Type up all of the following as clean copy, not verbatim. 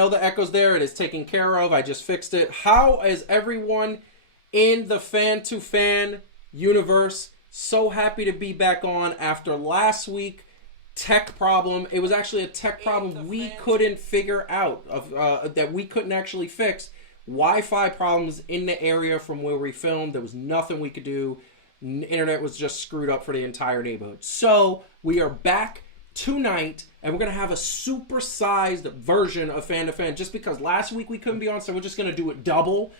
know the echo's there. It is taken care of. I just fixed it. How is everyone in the Fan2Fan universe? So happy to be back on after last week. Tech problem. It was actually a tech problem we couldn't figure out, that we couldn't actually fix. Wi-Fi problems in the area from where we filmed. There was nothing we could do. Internet was just screwed up for the entire neighborhood. So we are back tonight, and we're going to have a super-sized version of Fan2Fan just because last week we couldn't be on, so we're just going to do it double.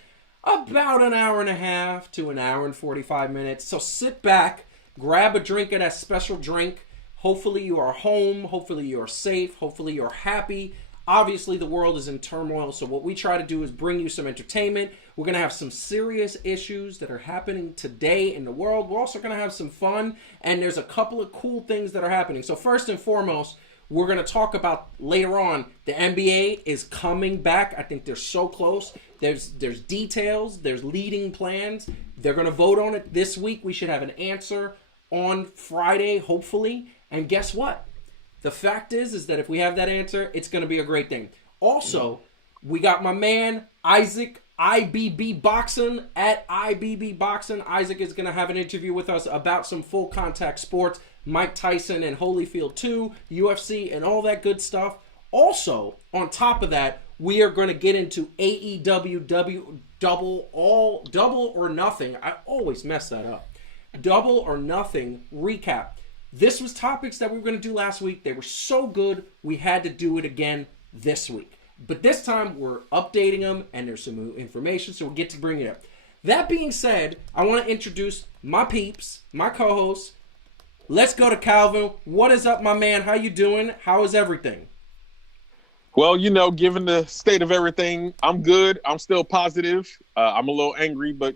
About an hour and a half to an hour and 45 minutes. So sit back, grab a drink of that special drink. Hopefully you are home. Hopefully you are safe. Hopefully you're happy. Obviously the world is in turmoil, so what we try to do is bring you some entertainment. We're going to have some serious issues that are happening today in the world. We're also going to have some fun, and there's a couple of cool things that are happening. So first and foremost, we're going to talk about later on, the NBA is coming back. I think they're so close. There's details. There's leading plans. They're going to vote on it this week. We should have an answer on Friday, hopefully. And guess what? The fact is that if we have that answer, it's going to be a great thing. Also, we got my man, Isaac, IBB Boxing, at IBB Boxing. Isaac is going to have an interview with us about some full contact sports, Mike Tyson and Holyfield 2, UFC, and all that good stuff. Also, on top of that, we are going to get into AEW Double or Nothing. I always mess that up. Double or Nothing recap. This was topics that we were going to do last week. They were so good, we had to do it again this week. But this time, we're updating them, and there's some new information, so we'll get to bring it up. That being said, I want to introduce my peeps, my co-hosts. Let's go to Calvin. What is up, my man? How you doing? How is everything? Well, given the state of everything, I'm good. I'm still positive. I'm a little angry, but,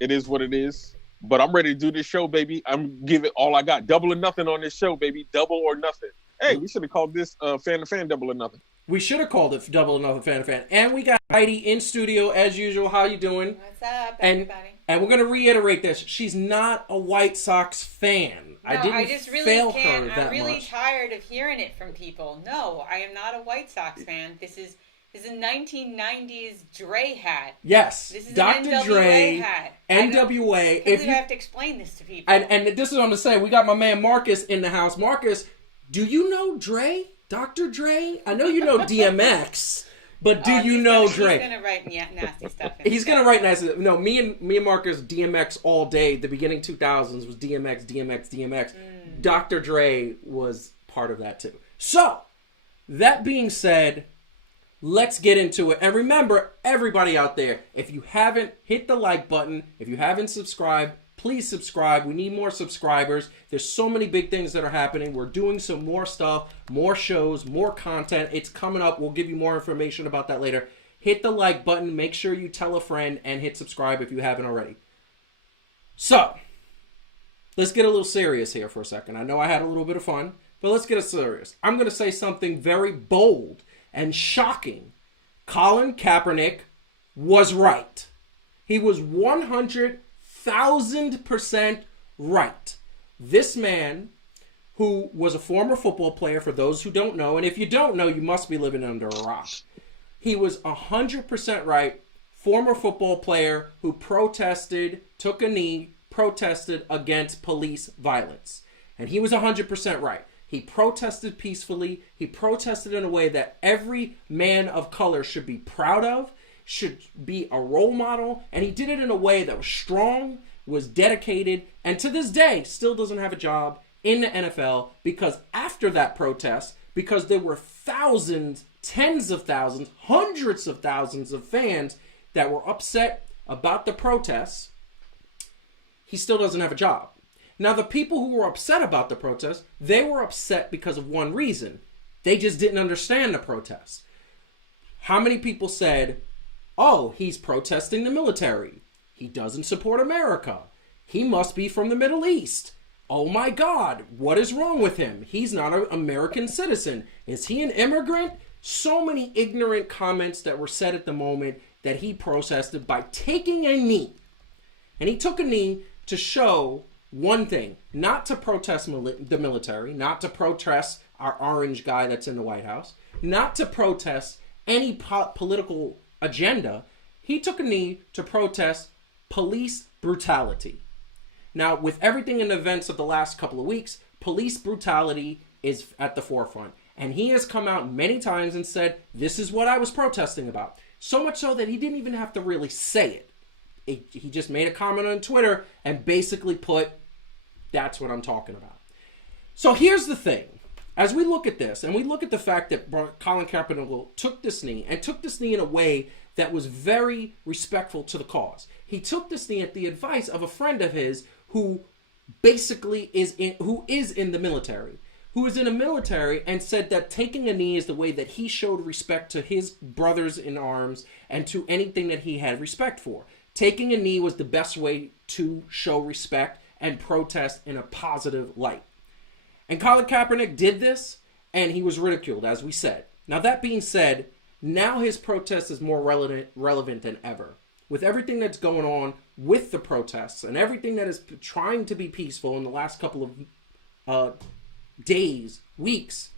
it is what it is. But I'm ready to do this show, baby. I'm giving all I got. Double or nothing on this show, baby. Double or nothing. Hey, we should have called this Fan2Fan Double or Nothing. We should have called it Double or Nothing Fan2Fan. And we got Heidi in studio as usual. How you doing? What's up, everybody? And we're going to reiterate this. She's not a White Sox fan. No, I just really can't. I'm really much. tired of hearing it from people. No, I am not a White Sox fan. This is a 1990s Dre hat. Yes, this is Dr. an NWA Dre, hat. NWA. If you have to explain this to people. And this is what I'm going to say. We got my man Marcus in the house. Marcus, do you know Dre? Dr. Dre? I know you know DMX, but do you know Dre? He's going to write nasty stuff. He's going to write nasty stuff. No, me and Marcus, DMX all day. The beginning 2000s was DMX. Dr. Dre was part of that too. So, that being said, let's get into it. And remember, everybody out there, if you haven't hit the like button, if you haven't subscribed, please subscribe. We need more subscribers. There's so many big things that are happening. We're doing some more stuff, more shows, more content. It's coming up. We'll give you more information about that later. Hit the like button. Make sure you tell a friend and hit subscribe if you haven't already. So, let's get a little serious here for a second. I know I had a little bit of fun, but let's get serious. I'm going to say something very bold and shocking. Colin Kaepernick was right. He was 100,000% right. This man, who was a former football player, for those who don't know, and if you don't know, you must be living under a rock. He was 100% right. Former football player who protested, took a knee, protested against police violence. And he was 100% right. He protested peacefully. He protested in a way that every man of color should be proud of, should be a role model, and he did it in a way that was strong, was dedicated, and to this day still doesn't have a job in the NFL because after that protest, because there were thousands, tens of thousands, hundreds of thousands of fans that were upset about the protests, he still doesn't have a job. Now, the people who were upset about the protest, they were upset because of one reason. They just didn't understand the protest. How many people said, oh, he's protesting the military. He doesn't support America. He must be from the Middle East. Oh my God, what is wrong with him? He's not an American citizen. Is he an immigrant? So many ignorant comments that were said at the moment that he protested by taking a knee. And he took a knee to show one thing, not to protest the military, not to protest our orange guy that's in the White House, not to protest any political agenda. He took a knee to protest police brutality. Now, with everything in the events of the last couple of weeks, police brutality is at the forefront. And he has come out many times and said, this is what I was protesting about. So much so that he didn't even have to really say it. He just made a comment on Twitter and basically put, that's what I'm talking about. So here's the thing. As we look at this, and we look at the fact that Colin Kaepernick took this knee, and took this knee in a way that was very respectful to the cause. He took this knee at the advice of a friend of his who basically is in the military. Who is in the military and said that taking a knee is the way that he showed respect to his brothers in arms and to anything that he had respect for. Taking a knee was the best way to show respect and protest in a positive light. And Colin Kaepernick did this, and he was ridiculed, as we said. Now, that being said, now his protest is more relevant than ever. With everything that's going on with the protests and everything that is trying to be peaceful in the last couple of days, weeks,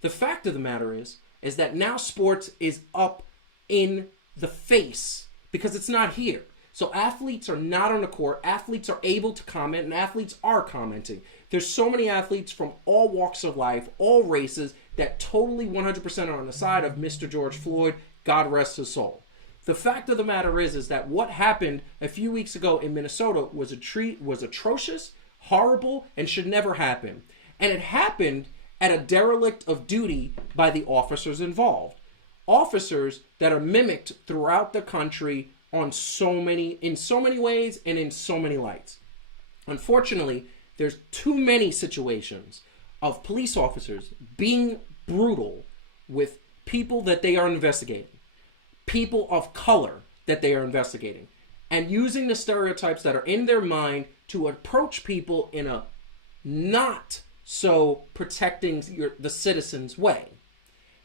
the fact of the matter is that now sports is up in the face because it's not here. So athletes are not on the court, athletes are able to comment, and athletes are commenting. There's so many athletes from all walks of life, all races, that totally 100% are on the side of Mr. George Floyd, God rest his soul. The fact of the matter is that what happened a few weeks ago in Minnesota was atrocious, horrible, and should never happen. And it happened at a derelict of duty by the officers involved. Officers that are mimicked throughout the country in so many ways and in so many lights. Unfortunately, there's too many situations of police officers being brutal with people that they are investigating, people of color that they are investigating, and using the stereotypes that are in their mind to approach people in a not so protecting the citizens' way.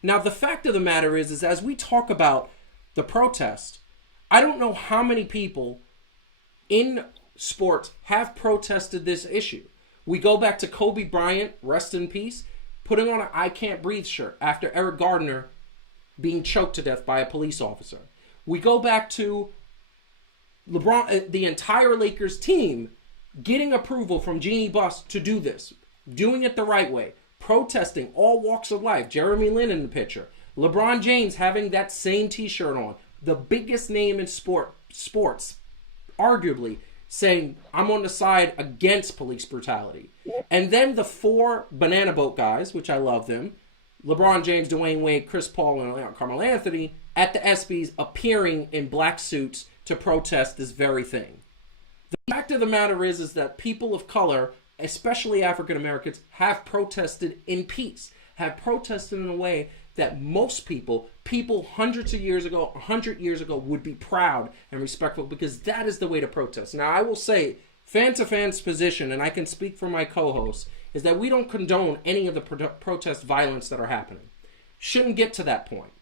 Now, the fact of the matter is as we talk about the protest, I don't know how many people in sports have protested this issue. We go back to Kobe Bryant, rest in peace, putting on an I Can't Breathe shirt after Eric Gardner being choked to death by a police officer. We go back to LeBron, the entire Lakers team getting approval from Jeannie Buss to do this, doing it the right way, protesting all walks of life. Jeremy Lin in the picture. LeBron James having that same t-shirt on. The biggest name in sports, arguably, saying, I'm on the side against police brutality. And then the 4 banana boat guys, which I love them, LeBron James, Dwayne Wade, Chris Paul, and Carmelo Anthony, at the ESPYs appearing in black suits to protest this very thing. The fact of the matter is that people of color, especially African Americans, have protested in peace, have protested in a way that most people hundreds of years ago, 100 years ago, would be proud and respectful, because that is the way to protest. Now, I will say, fan-to-fan's position, and I can speak for my co-host, is that we don't condone any of the protest violence that are happening. Shouldn't get to that point.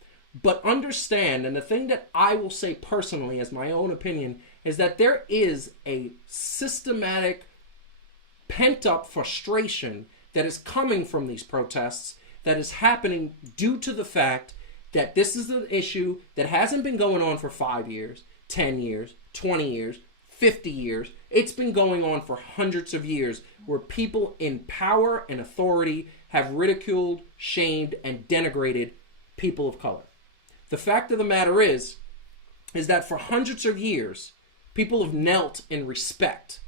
But understand, and the thing that I will say personally as my own opinion, is that there is a systematic pent-up frustration that is coming from these protests that is happening due to the fact that this is an issue that hasn't been going on for 5 years, 10 years, 20 years, 50 years. It's been going on for hundreds of years, where people in power and authority have ridiculed, shamed, and denigrated people of color. The fact of the matter is that for hundreds of years, people have knelt in respect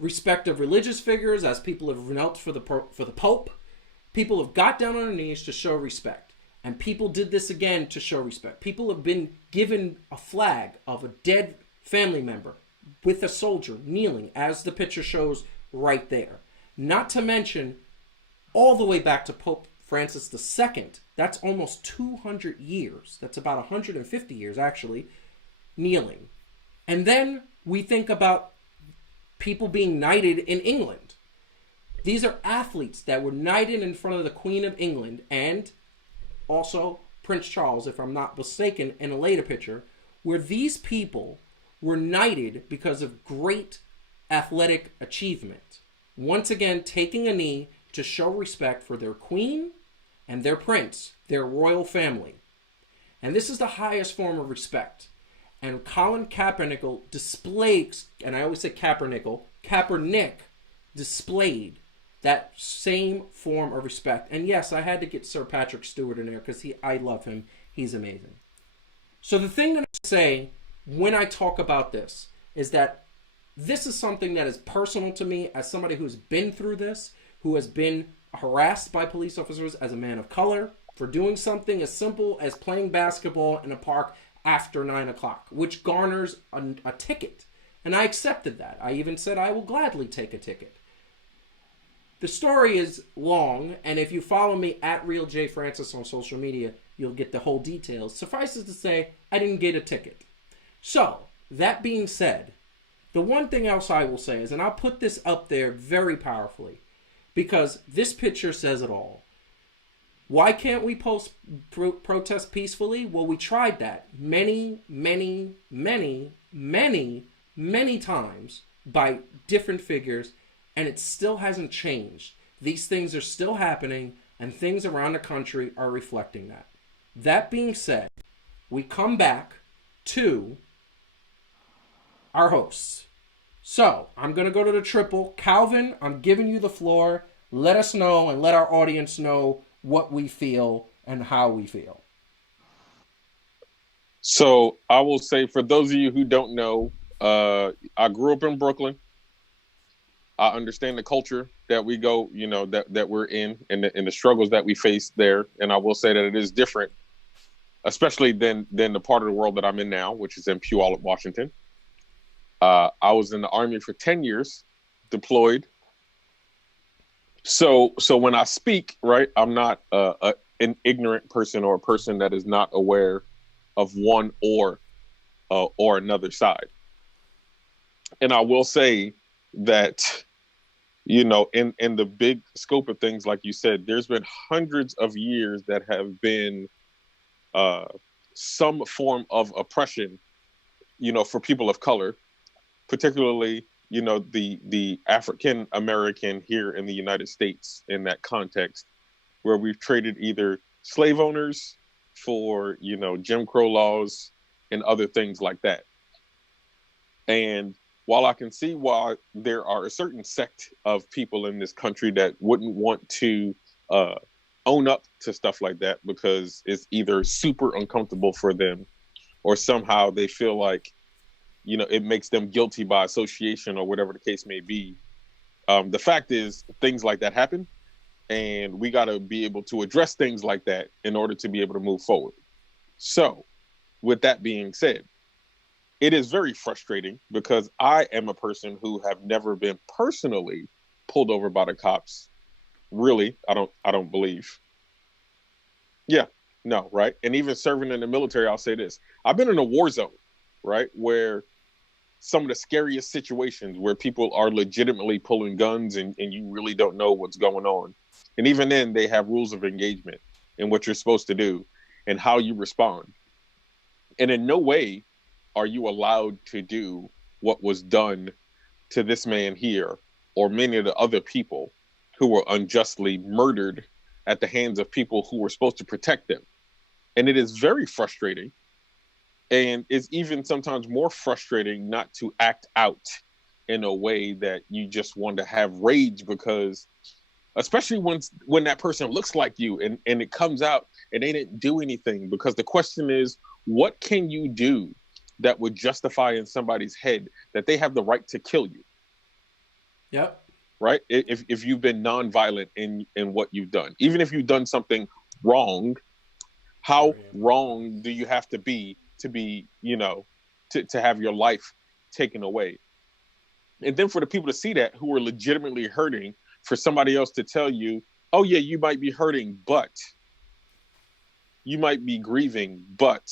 of religious figures, as people have knelt for the Pope. People have got down on their knees to show respect. And people did this again to show respect. People have been given a flag of a dead family member with a soldier kneeling, as the picture shows right there. Not to mention, all the way back to Pope Francis II, that's almost 200 years. That's about 150 years, actually, kneeling. And then we think about people being knighted in England. These are athletes that were knighted in front of the Queen of England and also Prince Charles, if I'm not mistaken, in a later picture, where these people were knighted because of great athletic achievement. Once again, taking a knee to show respect for their queen and their prince, their royal family. And this is the highest form of respect. And Colin Kaepernick displayed, and I always say Kaepernick displayed that same form of respect. And yes, I had to get Sir Patrick Stewart in there because I love him. He's amazing. So the thing that I say when I talk about this is that this is something that is personal to me as somebody who's been through this, who has been harassed by police officers as a man of color for doing something as simple as playing basketball in a park after 9 o'clock, which garners a ticket. And I accepted that. I even said I will gladly take a ticket. The story is long, and if you follow me at RealJFrancis on social media, you'll get the whole details. Suffice it to say, I didn't get a ticket. So, that being said, the one thing else I will say is, and I'll put this up there very powerfully, because this picture says it all. Why can't we protest peacefully? Well, we tried that many times by different figures, and it still hasn't changed. These things are still happening, and things around the country are reflecting that. That being said, we come back to our hosts. So, I'm going to go to the triple. Calvin, I'm giving you the floor. Let us know and let our audience know what we feel and how we feel. So, I will say, for those of you who don't know, I grew up in Brooklyn. I understand the culture that we go, that we're in and the struggles that we face there. And I will say that it is different, especially than the part of the world that I'm in now, which is in Puyallup, Washington. I was in the Army for 10 years, deployed. So when I speak, right, I'm not an ignorant person or a person that is not aware of one or another side. And I will say that, in the big scope of things, like you said, there's been hundreds of years that have been some form of oppression, for people of color, particularly, the African American here in the United States in that context, where we've traded either slave owners for, Jim Crow laws and other things like that. And while I can see why there are a certain sect of people in this country that wouldn't want to own up to stuff like that because it's either super uncomfortable for them or somehow they feel like, it makes them guilty by association or whatever the case may be. The fact is, things like that happen, and we got to be able to address things like that in order to be able to move forward. So, with that being said, it is very frustrating because I am a person who have never been personally pulled over by the cops. Really, I don't believe. Yeah, no, right? And even serving in the military, I'll say this. I've been in a war zone, right? Where some of the scariest situations where people are legitimately pulling guns and you really don't know what's going on. And even then, they have rules of engagement and what you're supposed to do and how you respond. And in no way are you allowed to do what was done to this man here or many of the other people who were unjustly murdered at the hands of people who were supposed to protect them. And it is very frustrating. And it's even sometimes more frustrating not to act out in a way that you just want to have rage because, especially when that person looks like you and it comes out and they didn't do anything, because the question is, what can you do that would justify in somebody's head that they have the right to kill you? Yep. Right? If you've been nonviolent in what you've done, even if you've done something wrong, how wrong do you have to be, to have your life taken away? And then for the people to see that who are legitimately hurting, for somebody else to tell you, oh yeah, you might be hurting, but you might be grieving, but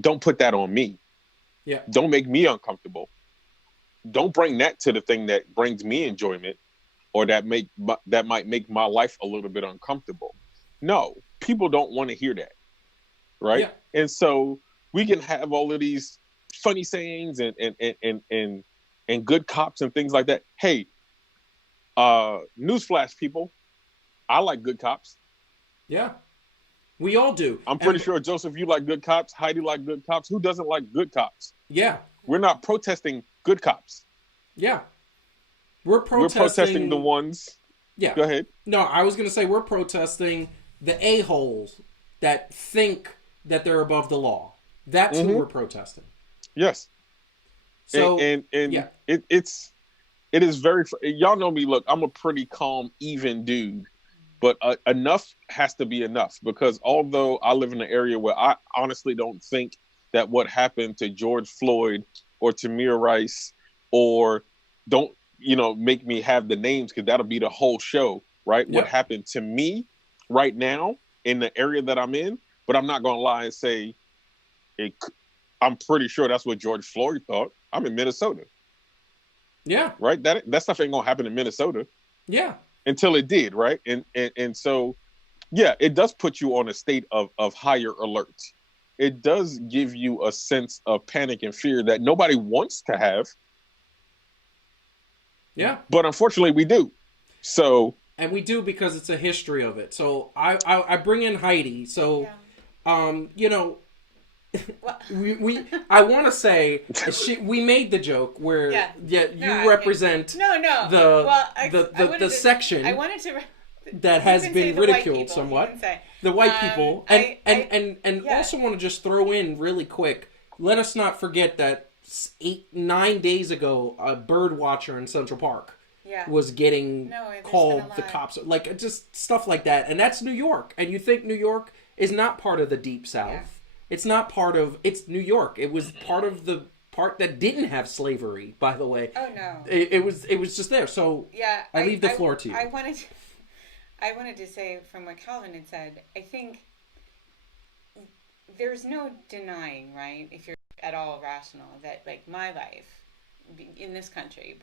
don't put that on me. Yeah. Don't make me uncomfortable. Don't bring that to the thing that brings me enjoyment or that might make my life a little bit uncomfortable. No, people don't want to hear that. Right. Yeah. And so we can have all of these funny sayings and good cops and things like that. Hey, newsflash, people, I like good cops. Yeah. We all do. I'm pretty sure, Joseph, you like good cops. Heidi like good cops. Who doesn't like good cops? Yeah. We're not protesting good cops. Yeah. We're protesting the ones. Yeah. Go ahead. No, I was going to say we're protesting the a-holes that think that they're above the law. That's who we're protesting. Yes. So, and yeah. it is very, y'all know me, look, I'm a pretty calm, even dude, but enough has to be enough, because although I live in an area where I honestly don't think that what happened to George Floyd or Tamir Rice, or don't, make me have the names, because that'll be the whole show, right? Yep. What happened to me right now in the area that I'm in, but I'm not going to lie and say I'm pretty sure that's what George Floyd thought. I'm in Minnesota. Yeah. Right? That stuff ain't going to happen in Minnesota. Yeah. Until it did, right? And so, yeah, it does put you on a state of higher alert. It does give you a sense of panic and fear that nobody wants to have. Yeah. But unfortunately, we do. So. And we do, because it's a history of it. So I bring in Heidi. So, I want to say we made the joke where you represent the section that has been ridiculed somewhat. The white people, and also want to just throw in really quick. Let us not forget that 9 days ago, a bird watcher in Central Park was getting called the cops, like just stuff like that, and that's New York. And you think New York is not part of the Deep South? Yeah. It's not part of. It's New York. It was part of the part that didn't have slavery. By the way. Oh no. It was just there. So yeah, I leave the floor to you. I wanted to say, from what Calvin had said, I think there's no denying, right, if you're at all rational, that like my life in this country,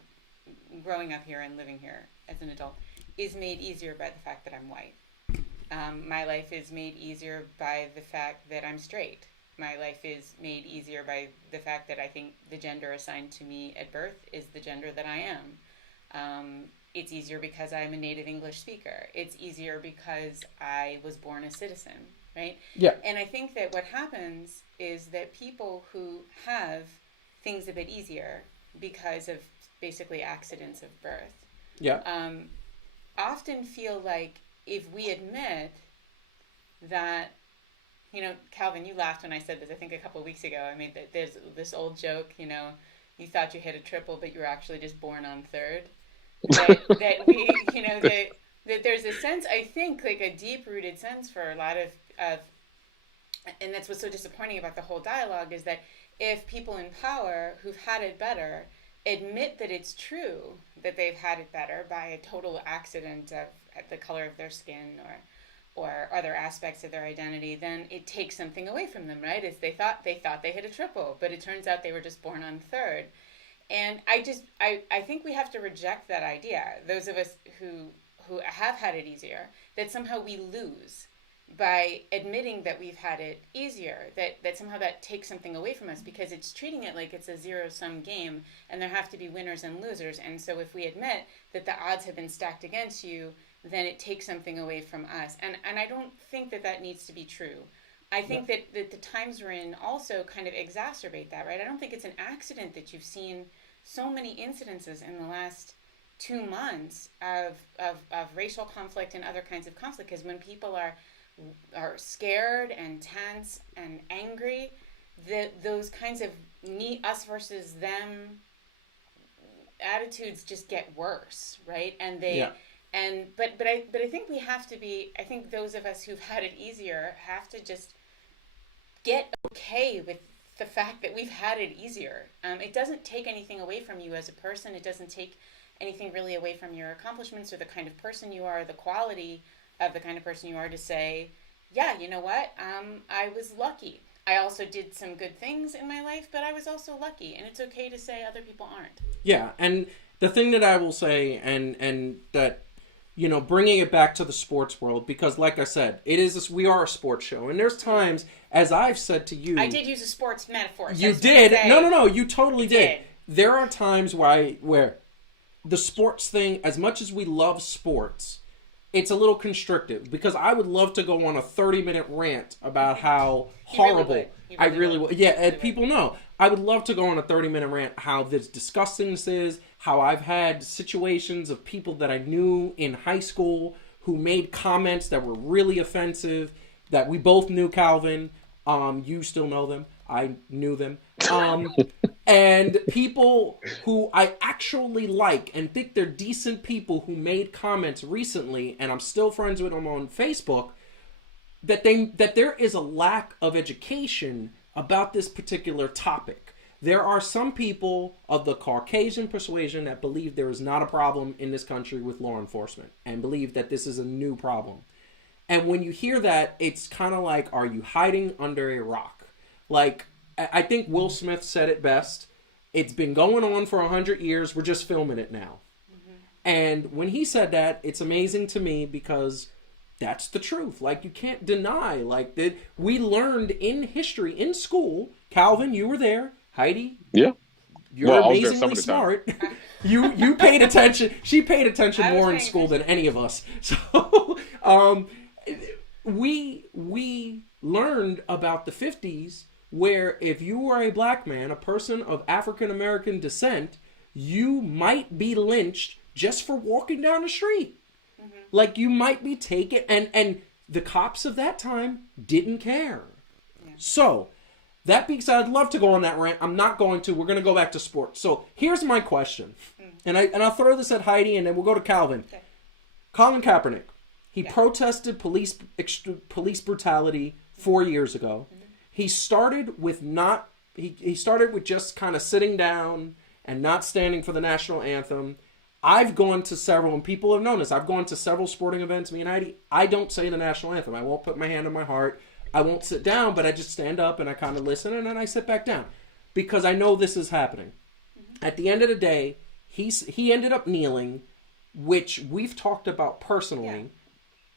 growing up here and living here as an adult, is made easier by the fact that I'm white. My life is made easier by the fact that I'm straight. My life is made easier by the fact that I think the gender assigned to me at birth is the gender that I am. It's easier because I'm a native English speaker. It's easier because I was born a citizen, right? Yeah. And I think that what happens is that people who have things a bit easier because of basically accidents of birth, often feel like if we admit that, Calvin, you laughed when I said this, I think a couple of weeks ago. I made there's this old joke, you thought you hit a triple, but you were actually just born on third. That we, that there's a sense, I think, like a deep-rooted sense for a lot of, and that's what's so disappointing about the whole dialogue, is that if people in power who've had it better admit that it's true that they've had it better by a total accident of the color of their skin or other aspects of their identity, then it takes something away from them, right? It's they thought they hit a triple, but it turns out they were just born on third. And I think we have to reject that idea. Those of us who have had it easier, that somehow we lose by admitting that we've had it easier, that somehow that takes something away from us, because it's treating it like it's a zero-sum game and there have to be winners and losers. And so if we admit that the odds have been stacked against you, then it takes something away from us. And I don't think that needs to be true. I think that the times we're in also kind of exacerbate that, right? I don't think it's an accident that you've seen so many incidences in the last 2 months of racial conflict and other kinds of conflict, because when people are scared and tense and angry, those kinds of us versus them attitudes just get worse, right? And but I think we have to be, I think those of us who've had it easier have to just get okay with the fact that we've had it easier. It doesn't take anything away from you as a person. It doesn't take anything really away from your accomplishments or the kind of person you are, the quality of the kind of person you are, to say, yeah, you know what? I was lucky. I also did some good things in my life, but I was also lucky. And it's okay to say other people aren't. Yeah, and the thing that I will say, and that, bringing it back to the sports world, because like I said, we are a sports show, and there's times, as I've said to you, I did use a sports metaphor. You did. No, you totally did. There are times where the sports thing, as much as we love sports, it's a little constrictive because I would love to go on a 30-minute rant about how horrible I really would. Yeah, and people know. I would love to go on a 30-minute rant how this disgusting this is, how I've had situations of people that I knew in high school who made comments that were really offensive, that we both knew, Calvin. You still know them. I knew them. And people who I actually like and think they're decent people who made comments recently, and I'm still friends with them on Facebook, that there is a lack of education about this particular topic. There are some people of the Caucasian persuasion that believe there is not a problem in this country with law enforcement and believe that this is a new problem. And when you hear that, it's kind of like, are you hiding under a rock? Like, I think Will Smith said it best. It's been going on for 100 years. We're just filming it now. Mm-hmm. And when he said that, it's amazing to me because that's the truth. Like, you can't deny. Like, that we learned in history, in school. Calvin, you were there. Heidi? Yeah. You're amazingly smart. You paid attention. She paid attention more in school than any of us. So, we learned about the 50s where if you were a black man, a person of African American descent, you might be lynched just for walking down the street. Mm-hmm. Like, you might be taken, and the cops of that time didn't care. Yeah. So, that being said, I'd love to go on that rant. I'm not going to. We're going to go back to sports. So, here's my question. And I'll throw this at Heidi, and then we'll go to Calvin. Okay. Colin Kaepernick. He protested police brutality 4 years ago. Mm-hmm. He started with he started with just kind of sitting down and not standing for the national anthem. I've gone to several, and people have known this, I've gone to several sporting events. Me and Heidi, I don't say the national anthem. I won't put my hand on my heart. I won't sit down, but I just stand up and I kind of listen, and then I sit back down because I know this is happening. Mm-hmm. At the end of the day, he ended up kneeling, which we've talked about personally. Yeah.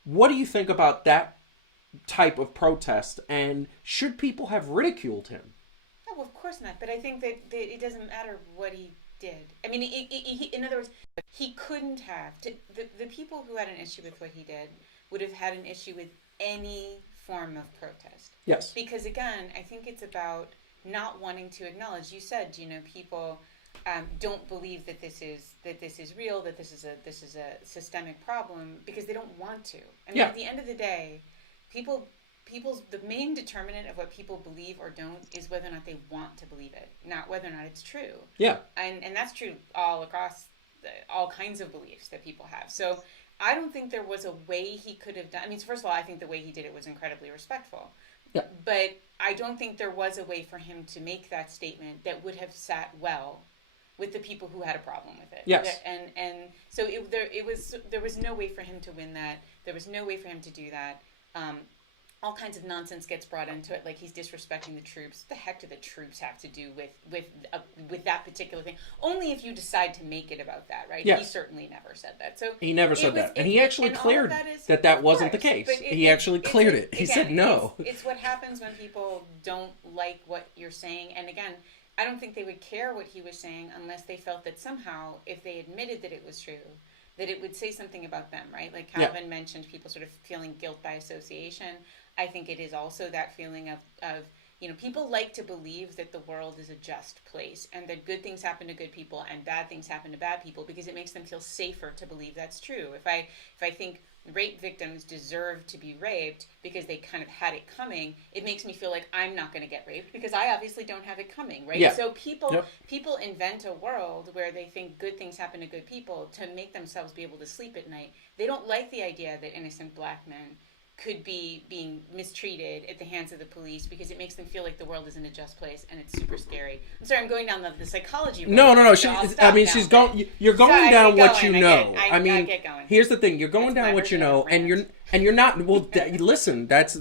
What do you think about that type of protest, and should people have ridiculed him? No, well, of course not. But I think that it doesn't matter what he did. I mean, he, in other words, he couldn't have. The people who had an issue with what he did would have had an issue with any form of protest. Yes. Because again, I think it's about not wanting to acknowledge. You said, people don't believe that this is real, that this is a systemic problem because they don't want to. I mean, at the end of the day, the main determinant of what people believe or don't is whether or not they want to believe it, not whether or not it's true. Yeah. And that's true all across all kinds of beliefs that people have. So I don't think there was a way he could have done. I mean, first of all, I think the way he did it was incredibly respectful. Yeah. But I don't think there was a way for him to make that statement that would have sat well with the people who had a problem with it. Yes. And so there was no way for him to win that. There was no way for him to do that. All kinds of nonsense gets brought into it, like he's disrespecting the troops. What the heck do the troops have to do with that particular thing? Only if you decide to make it about that, right? Yes. He certainly never said that. So he never said that, and he actually cleared that wasn't the case. He actually cleared it. He said no. It's what happens when people don't like what you're saying, and again, I don't think they would care what he was saying unless they felt that somehow, if they admitted that it was true, that it would say something about them, right? Like Calvin mentioned, people sort of feeling guilt by association. I think it is also that feeling of people like to believe that the world is a just place and that good things happen to good people and bad things happen to bad people because it makes them feel safer to believe that's true. If I think rape victims deserve to be raped because they kind of had it coming, it makes me feel like I'm not going to get raped because I obviously don't have it coming, right? Yeah. So people invent a world where they think good things happen to good people to make themselves be able to sleep at night. They don't like the idea that innocent black men could be being mistreated at the hands of the police because it makes them feel like the world isn't a just place and it's super scary. I'm sorry, I'm going down the psychology road. No. You're going down what you know. I mean, here's the thing: you're going down what you know, and you're not. Well, listen, that's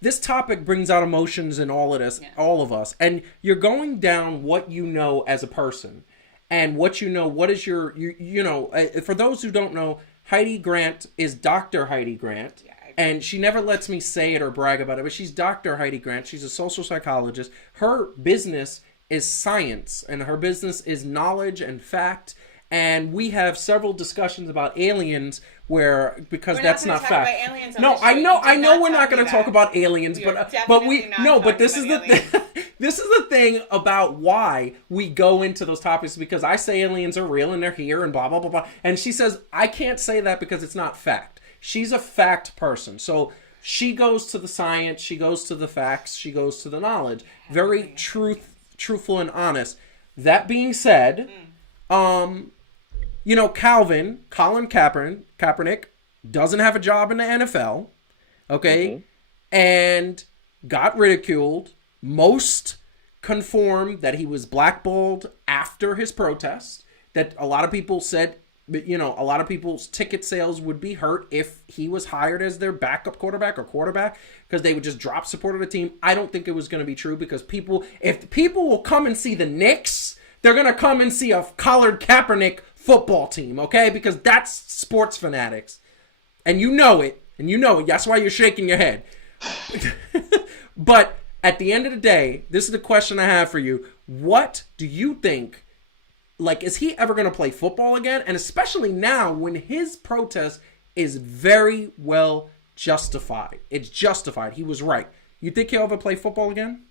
this topic brings out emotions in all of us, all of us, and you're going down what you know as a person, and what you know. What is your for those who don't know, Heidi Grant is Dr. Heidi Grant. Yeah. And she never lets me say it or brag about it, but she's Dr. Heidi Grant. She's a social psychologist. Her business is science, and her business is knowledge and fact. And we have several discussions about aliens because We're that's not not gonna talk fact. about aliens on No, this I show. know, You did we're not tell going me to talk that. about aliens, We are but definitely not this is talking the about aliens. thing. This is the thing about why we go into those topics, because I say aliens are real and they're here and blah blah blah blah, and she says I can't say that because it's not fact. She's a fact person, so she goes to the science, she goes to the facts, she goes to the knowledge. Very truthful and honest. That being said, Colin Kaepernick doesn't have a job in the NFL, okay, and got ridiculed. Most confirmed that he was blackballed after his protest, that a lot of people said, a lot of people's ticket sales would be hurt if he was hired as their backup quarterback because they would just drop support of the team. I don't think it was going to be true, because if people will come and see the Knicks, they're going to come and see a Colin Kaepernick football team, okay? Because that's sports fanatics. And you know it. That's why you're shaking your head. But at the end of the day, this is the question I have for you. What do you think, is he ever going to play football again? And especially now when his protest is very well justified. It's justified. He was right. You think he'll ever play football again?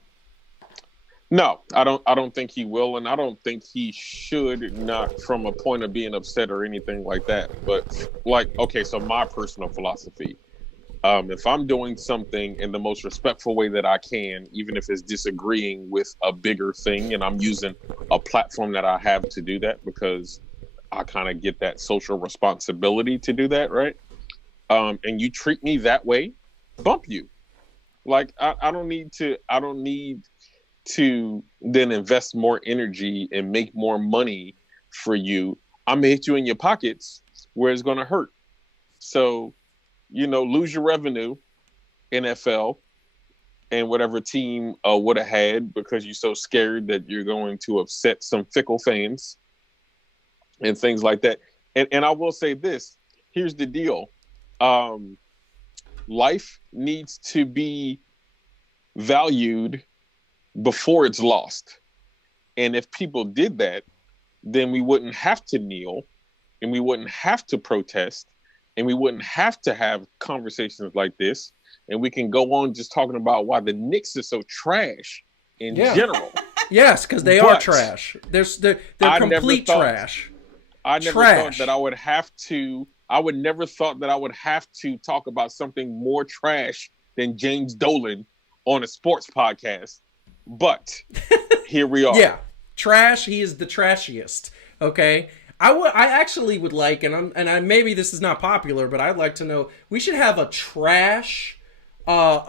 No, I don't think he will, and I don't think he should, not from a point of being upset or anything like that. But so my personal philosophy, if I'm doing something in the most respectful way that I can, even if it's disagreeing with a bigger thing, and I'm using a platform that I have to do that because I kind of get that social responsibility to do that, right? And you treat me that way, bump you. I don't need to then invest more energy and make more money for you. I'm gonna hit you in your pockets where it's gonna hurt. So, lose your revenue, NFL, and whatever team would have had, because you're so scared that you're going to upset some fickle fans and things like that. And I will say this, here's the deal. Life needs to be valued before it's lost. And if people did that, then we wouldn't have to kneel, and we wouldn't have to protest, and we wouldn't have to have conversations like this. And we can go on just talking about why the Knicks are so trash in general. Yes, because they are trash. They're complete trash. I never thought that I would have to. I would never thought that I would have to talk about something more trash than James Dolan on a sports podcast. But here we are. Yeah, trash. He is the trashiest. Okay, I actually would like, and maybe this is not popular, but I'd like to know. We should have a trash. What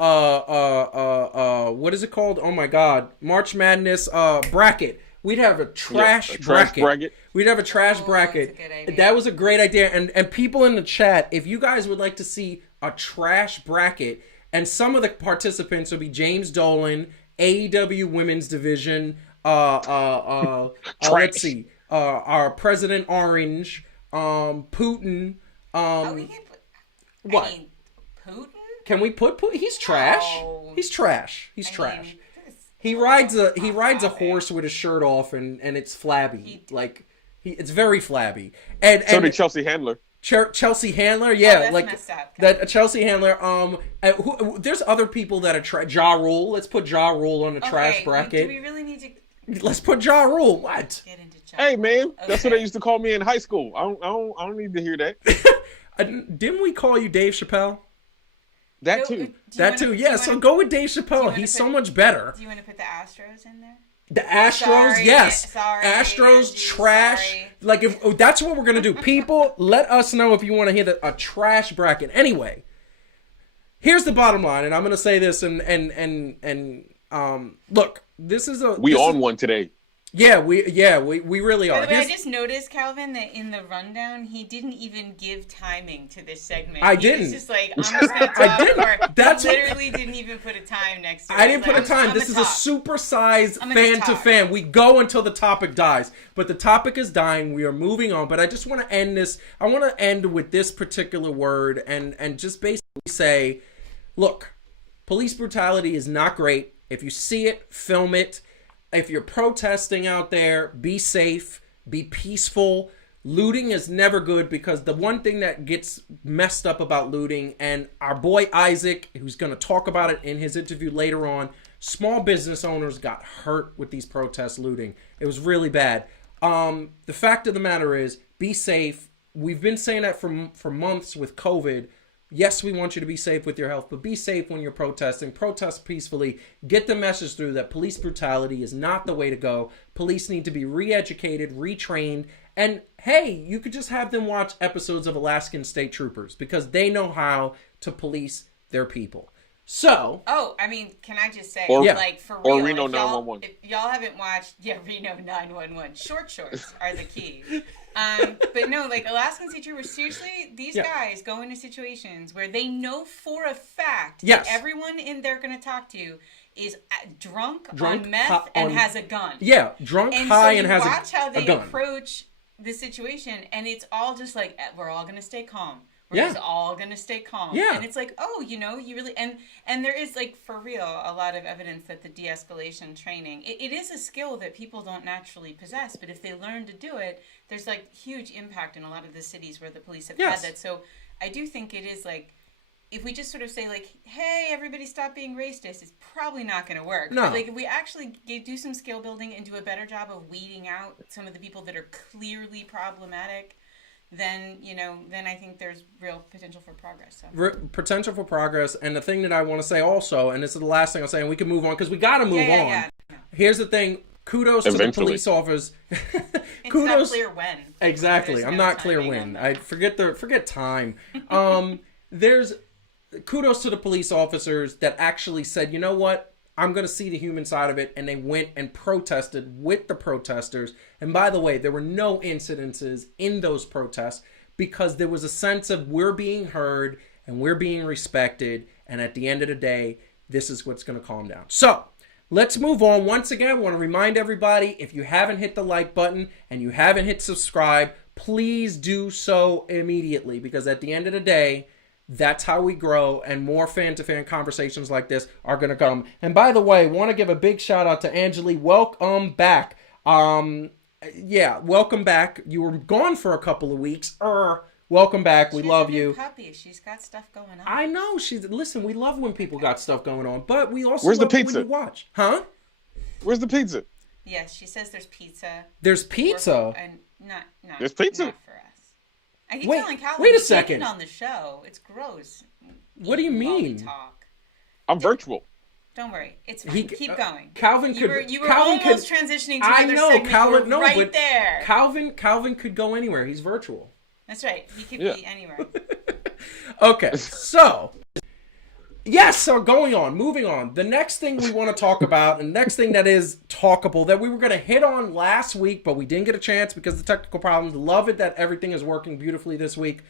is it called? Oh my God, March Madness bracket. We'd have a trash bracket. We'd have a trash bracket. That was a great idea. And people in the chat, if you guys would like to see a trash bracket, and some of the participants will be James Dolan, AEW Women's Division, let's see, our President Orange, Putin. What? Putin? Can we put Putin? He's trash. No. He's trash. Trash. He rides a horse with his shirt off, and it's flabby. It's very flabby. And did Chelsea Handler. Chelsea Handler, yeah, that Chelsea Handler. There's other people that are Ja Rule. Let's put Ja Rule on the trash bracket. Do we really need to? Let's put Ja Rule. What? Get into hey man, that's what they used to call me in high school. I don't need to hear that. Didn't we call you Dave Chappelle? That too. Yeah. So go with Dave Chappelle. He's so much better. Do you want to put the Astros in there? The Astros, yes. Astros, trash. If that's what we're gonna do. People, let us know if you want to hear a trash bracket. Anyway, here's the bottom line, and I'm gonna say this, and look, this is one today. Yeah, we really are. By the way, I just noticed, Calvin, that in the rundown, he didn't even give timing to this segment. I didn't. He was just like, I'm just going to talk. I didn't. He literally didn't even put a time next to it. I didn't put a time. This is a super-sized fan-to-fan. We go until the topic dies. But the topic is dying. We are moving on. But I just want to end this. I want to end with this particular word and just basically say, look, police brutality is not great. If you see it, film it. If you're protesting out there, be safe, be peaceful. Looting is never good, because the one thing that gets messed up about looting, and our boy Isaac, who's going to talk about it in his interview later on, small business owners got hurt with these protests looting. It was really bad. The fact of the matter is, be safe. We've been saying that for months with COVID. Yes, we want you to be safe with your health, but be safe when you're protesting. Protest peacefully. Get the message through that police brutality is not the way to go. Police need to be re-educated, retrained, and hey, you could just have them watch episodes of Alaskan State Troopers, because they know how to police their people. So... Oh, I mean, can I just say, or, like, for real, or Reno 911. If y'all haven't watched, Reno 911, shorts are the key. But no, like, Alaskan State Troopers, seriously, these guys go into situations where they know for a fact that everyone in they're going to talk to is drunk on meth and has a gun. Yeah, drunk, high, and has a gun. Watch how they approach the situation, and it's all just like, we're all going to stay calm. We're just all going to stay calm. Yeah. And it's like, oh, you know, you really... And there is, like, for real, a lot of evidence that the de-escalation training, it is a skill that people don't naturally possess, but if they learn to do it, there's, like, huge impact in a lot of the cities where the police have had that. So I do think it is, like, if we just sort of say, like, hey, everybody stop being racist, it's probably not going to work. No. But, like, if we actually do some skill building and do a better job of weeding out some of the people that are clearly problematic, then, you know, then I think there's real potential for progress. So. Potential for progress. And the thing that I want to say also, and this is the last thing I'll say, and we can move on, because we got to move on. Yeah. Here's the thing. Kudos to the police officers. It's not clear when. Exactly. I'm not clear when. I forget time. There's kudos to the police officers that actually said, you know what? I'm going to see the human side of it. And they went and protested with the protesters. And by the way, there were no incidences in those protests, because there was a sense of we're being heard and we're being respected. And at the end of the day, this is what's going to calm down. So let's move on. Once again, I want to remind everybody, if you haven't hit the like button and you haven't hit subscribe, please do so immediately, because at the end of the day, that's how we grow, and more fan-to-fan conversations like this are going to come. And by the way, want to give a big shout-out to Angeli. Welcome back. Welcome back. You were gone for a couple of weeks. Welcome back. We love you. Puppy. She's got stuff going on. I know. Listen, we love when people got stuff going on, but we also Where's love the pizza? When you watch. Huh? Where's the pizza? Yes, she says there's pizza. There's pizza? And not there's pizza? Not for us. I keep telling Calvin, wait a second. On the show. It's gross. What do you mean? I'm virtual. Don't worry. It's fine. Keep going. Calvin You were almost transitioning to another segment. Calvin, you were right there. Calvin could go anywhere. He's virtual. That's right. He could be anywhere. Okay, so... Yes, so moving on. The next thing we want to talk about, and next thing that is talkable, that we were going to hit on last week, but we didn't get a chance because of the technical problems. Love it that everything is working beautifully this week,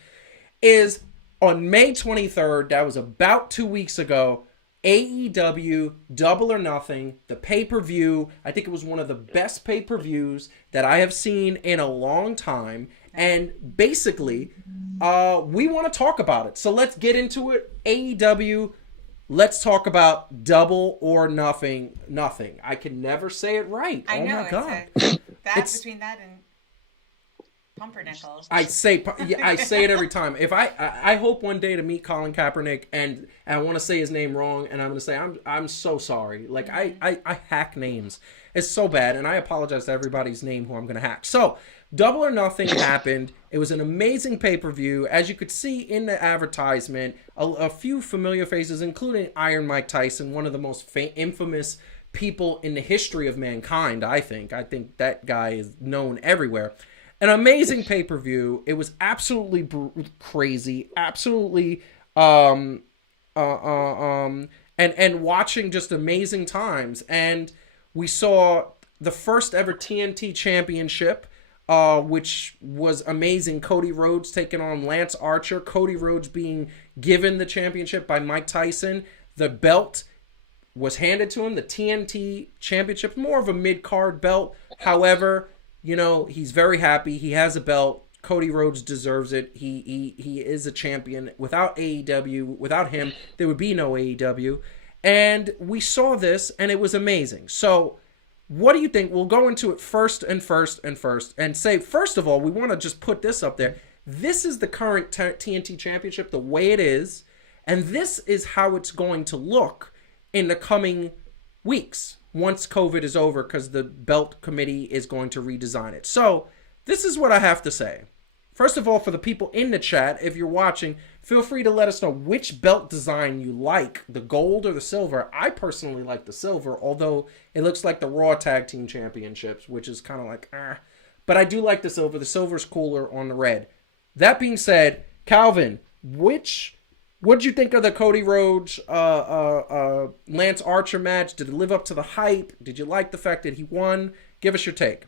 is on May 23rd, that was about 2 weeks ago, AEW Double or Nothing, the pay-per-view. I think it was one of the best pay-per-views that I have seen in a long time. And basically, we want to talk about it. So let's get into it. AEW, let's talk about Double or Nothing. I can never say it right. I know. My God. It's between that and Pumpernickel. I say it every time. If I hope one day to meet Colin Kaepernick, and I want to say his name wrong, and I'm going to say I'm so sorry. Like I hack names. It's so bad, and I apologize to everybody's name who I'm going to hack. So Double or Nothing happened. It was an amazing pay-per-view. As you could see in the advertisement, a few familiar faces, including Iron Mike Tyson, one of the most infamous people in the history of mankind, I think. I think that guy is known everywhere. An amazing pay-per-view. It was absolutely crazy. Absolutely and watching just amazing times. And we saw the first ever TNT championship, which was amazing. Cody Rhodes taking on Lance Archer. Cody Rhodes being given the championship by Mike Tyson. The belt was handed to him. The TNT championship, more of a mid-card belt. However, you know, he's very happy. He has a belt. Cody Rhodes deserves it. He is a champion. Without AEW, without him, there would be no AEW. And we saw this, and it was amazing. So What do you think? We'll go into it first and say, first of all, we want to just put this up there. This is the current TNT Championship, the way it is, and this is how it's going to look in the coming weeks once COVID is over, because the belt committee is going to redesign it. So this is what I have to say. First of all, for the people in the chat, if you're watching, feel free to let us know which belt design you like, the gold or the silver. I personally like the silver, although it looks like the Raw Tag Team Championships, which is kind of like, But I do like the silver. The silver's cooler on the red. That being said, Calvin, what'd you think of the Cody Rhodes, Lance Archer match? Did it live up to the hype? Did you like the fact that he won? Give us your take.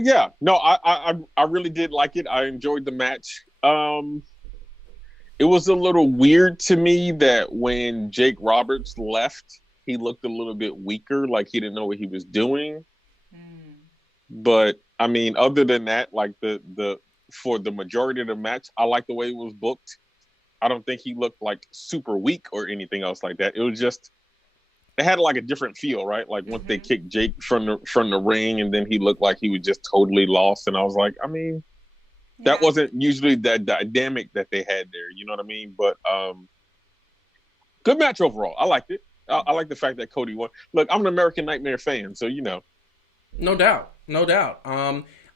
Yeah, no, I really did like it. I enjoyed the match. It was a little weird to me that when Jake Roberts left, he looked a little bit weaker, like he didn't know what he was doing. But I mean, other than that, like for the majority of the match, I like the way it was booked. I don't think he looked like super weak or anything else like that. It was just, it had like a different feel, right? Like once they kicked Jake from the ring, and then he looked like he was just totally lost. And I was like, I mean, that wasn't usually the dynamic that they had there. You know what I mean? But good match overall. I liked it. I like the fact that Cody won. Look, I'm an American Nightmare fan, so you know. No doubt.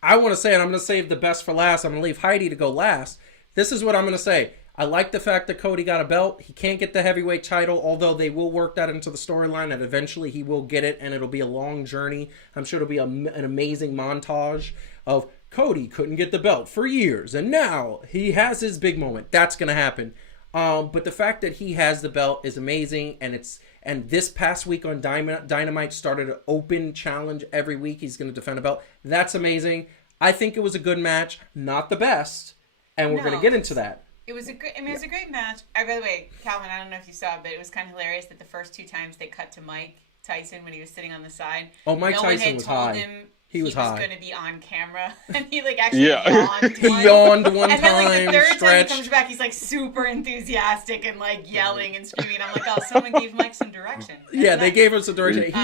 I want to say, and I'm going to save the best for last. I'm going to leave Heidi to go last. This is what I'm going to say. I like the fact that Cody got a belt. He can't get the heavyweight title, although they will work that into the storyline, that eventually he will get it, and it'll be a long journey. I'm sure it'll be an amazing montage of Cody couldn't get the belt for years, and now he has his big moment. That's going to happen. But the fact that he has the belt is amazing, and this past week on Dynamite started an open challenge every week. He's going to defend a belt. That's amazing. I think it was a good match, not the best, and we're going to get into that. It was a great. I mean, it was a great match. By the way, Calvin, I don't know if you saw, but it was kind of hilarious that the first two times they cut to Mike Tyson when he was sitting on the side. Oh, Mike Tyson was high. He was going to be on camera, and he like actually yawned. He yawned one and time. And then like the third stretched. time he comes back, he's like super enthusiastic and like yelling and screaming. I'm like, oh, someone gave Mike some direction. Yeah, they gave him some direction.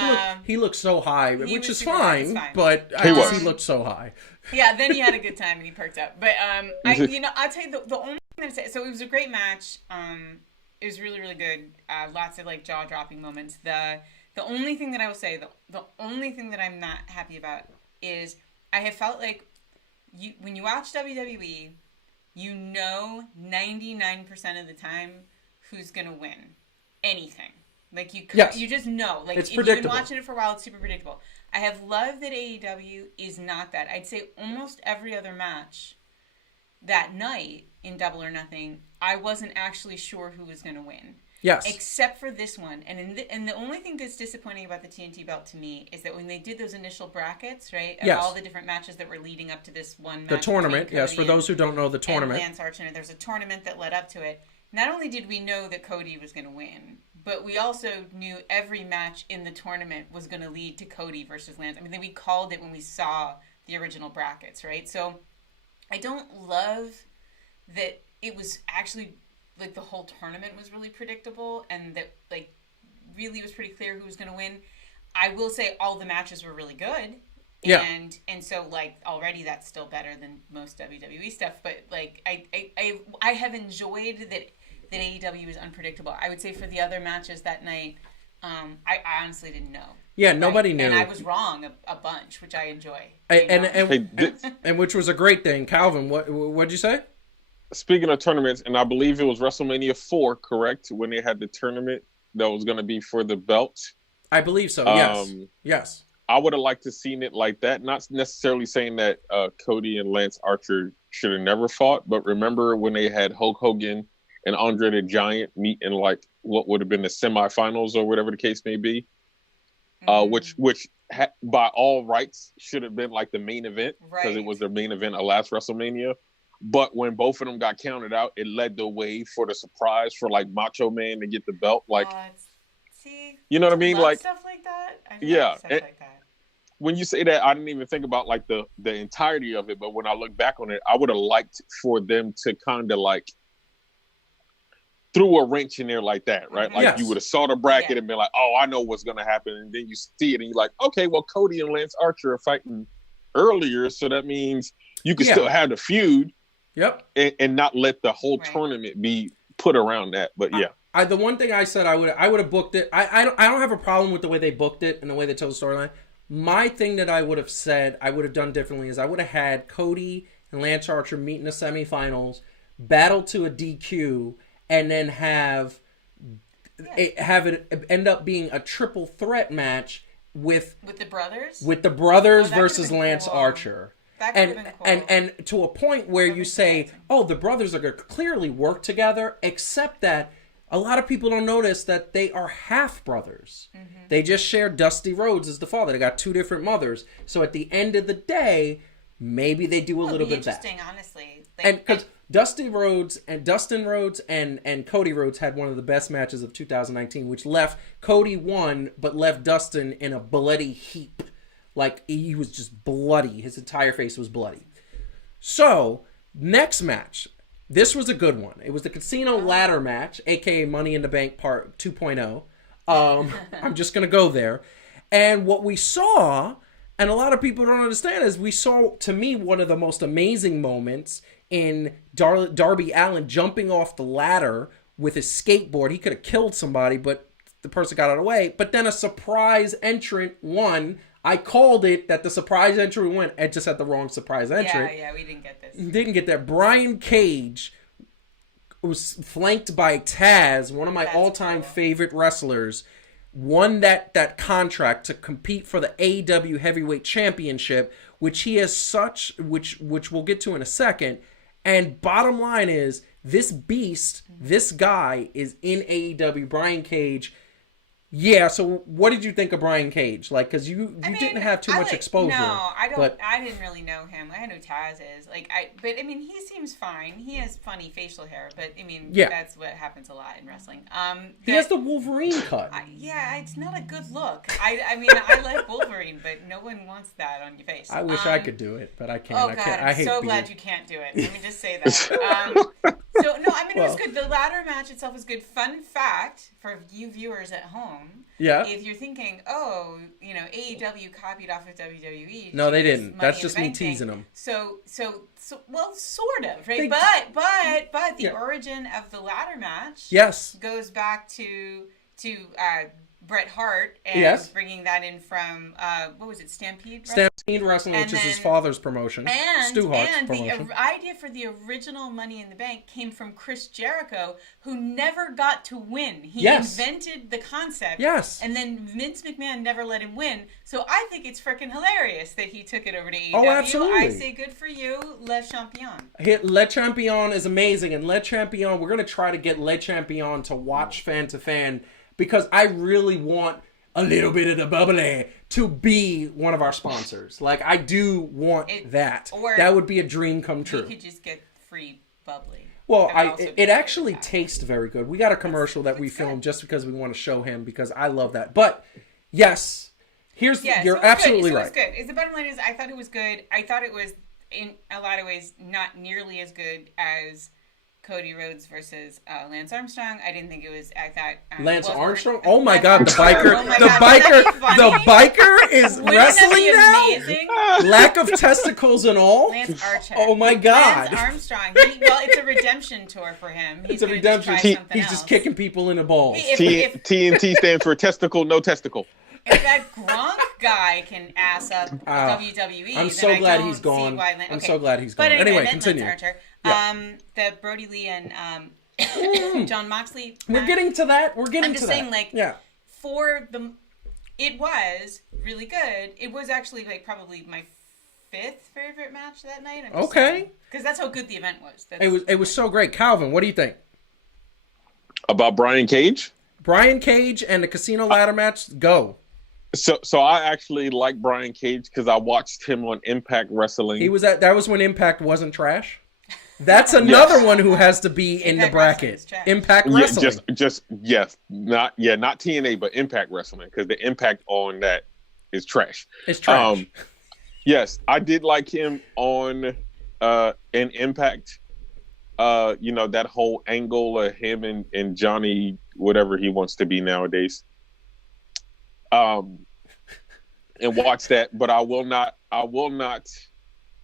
He looked so high, which is fine, but he looked so high. Yeah, then he had a good time and he perked up. But I'll tell you the only thing to say. So it was a great match. It was really, really good. Lots of like jaw dropping moments. The only thing that I will say, the only thing that I'm not happy about is I have felt like when you watch WWE, you know 99% of the time who's gonna win anything. Like you just know. Like it's if you've predictable. been watching it for a while, it's super predictable. I have loved that AEW is not that. I'd say almost every other match that night in Double or Nothing, I wasn't actually sure who was going to win. Yes. Except for this one. And the only thing that's disappointing about the TNT belt to me is that when they did those initial brackets, right, of all the different match that were leading up to this one match. The tournament, yes, for those who don't know the tournament. And Lance Archer, there's a tournament that led up to it. Not only did we know that Cody was going to win, but we also knew every match in the tournament was going to lead to Cody versus Lance. I mean, we called it when we saw the original brackets, right? So I don't love that it was actually, like, the whole tournament was really predictable and that, like, really was pretty clear who was going to win. I will say all the matches were really good. Yeah. And so, like, already that's still better than most WWE stuff. But, like, I have enjoyed that AEW is unpredictable. I would say for the other matches that night, I honestly didn't know. Yeah, nobody knew. And I was wrong a bunch, which I enjoy. And which was a great thing. Calvin, what'd you say? Speaking of tournaments, and I believe it was WrestleMania 4, correct? When they had the tournament that was going to be for the belt. I believe so, yes. Yes. I would have liked to seen it like that. Not necessarily saying that Cody and Lance Archer should have never fought, but remember when they had Hulk Hogan and Andre the Giant meet in like what would have been the semifinals or whatever the case may be, which by all rights should have been like the main event because it was their main event of last WrestleMania. But when both of them got counted out, it led the way for the surprise for like Macho Man to get the belt. Like, you know what I mean? Like stuff like that. Stuff like that. When you say that, I didn't even think about like the entirety of it. But when I look back on it, I would have liked for them to kind of like threw a wrench in there like that, right? Like Yes. you would have saw the bracket and been like, oh, I know what's going to happen. And then you see it and you're like, okay, well, Cody and Lance Archer are fighting earlier. So that means you can still have the feud. Yep. And not let the whole tournament be put around that. But yeah. The one thing I said I would have booked it. I don't have a problem with the way they booked it and the way they told the storyline. My thing that I would have said I would have done differently is I would have had Cody and Lance Archer meet in the semifinals, battle to a DQ, and then have it end up being a triple threat match with the brothers? With the brothers versus Lance Archer. That could have been cool. And to a point where you say, oh, the brothers are going to clearly work together, except that a lot of people don't notice that they are half brothers. Mm-hmm. They just share Dusty Rhodes as the father. They got two different mothers. So at the end of the day, maybe they do a little bit of that. Interesting, honestly. And because Dustin Rhodes and Cody Rhodes had one of the best matches of 2019, which left Cody won, but left Dustin in a bloody heap. Like, he was just bloody. His entire face was bloody. So, next match. This was a good one. It was the Casino Ladder match, a.k.a. Money in the Bank Part 2.0. I'm just going to go there. And what we saw, and a lot of people don't understand, is we saw, to me, one of the most amazing moments in Darby Allin jumping off the ladder with his skateboard. He could have killed somebody, but the person got out of the way. But then a surprise entrant won. I called it that the surprise entrant went. Ed just had the wrong surprise entrant. Yeah, we didn't get this. Didn't get that. Brian Cage was flanked by Taz, one of my all-time favorite wrestlers, won that contract to compete for the AEW Heavyweight Championship, which he has which we'll get to in a second. And bottom line is, this beast, this guy is in AEW, Brian Cage. Yeah, so what did you think of Brian Cage? Like, because you didn't have too much exposure. No, I don't. But I didn't really know him. I know Taz is. But I mean, he seems fine. He has funny facial hair, but I mean, that's what happens a lot in wrestling. He has the Wolverine cut. It's not a good look. I mean, I like Wolverine, but no one wants that on your face. I wish I could do it, but I can't. Oh God, I'm so glad you can't do it. Let me just say that. So no, I mean, it was good. The ladder match itself was good. Fun fact for you viewers at home. Yeah. If you're thinking, AEW copied off of WWE. No, they didn't. That's just me teasing them. So, well, sort of, right? But the origin of the ladder match, goes back to Bret Hart and bringing that in from what was it, Stampede Wrestling? Stampede Wrestling, which is his father's promotion. Stu Hart's promotion. The idea for the original Money in the Bank came from Chris Jericho, who never got to win. He invented the concept. Yes. And then Vince McMahon never let him win. So I think it's freaking hilarious that he took it over to AEW. Oh, absolutely. I say good for you, Le Champion. Le Champion is amazing. And Le Champion, we're going to try to get Le Champion to watch Fan to Fan, because I really want a little bit of the bubbly to be one of our sponsors. Like, I do want that. Or that would be a dream come true. You could just get free bubbly. Well, it actually tastes very good. We got a commercial that we filmed just because we want to show him, because I love that. But, yes, you're absolutely right. It was good. The bottom line is, I thought it was good. I thought it was, in a lot of ways, not nearly as good as Cody Rhodes versus Lance Armstrong. I didn't think it was. I thought Lance Armstrong. Oh my God, the biker! The biker is wrestling now. Lack of testicles and all. Lance Archer. Oh my God. Lance Armstrong. It's a redemption tour for him. It's a redemption. He's just kicking people in the balls. TNT stands for testicle, no testicle. If that Gronk guy can ass up WWE, I'm so glad he's gone. I'm so glad he's gone. But anyway, continue. The Brody Lee and John Moxley match. We're getting to that. I'm just saying, it was really good. It was actually probably my fifth favorite match that night. Okay. Because that's how good the event was. It was so great. Calvin, what do you think? About Brian Cage? Brian Cage and the Casino Ladder match, go. So I actually like Brian Cage because I watched him on Impact Wrestling. That was when Impact wasn't trash. That's another one who has to be in the bracket. Impact Wrestling. Not TNA, but Impact Wrestling, because the impact on that is trash. It's trash. Yes, I did like him on in Impact. that whole angle of him and Johnny, whatever he wants to be nowadays. And watch that, but I will not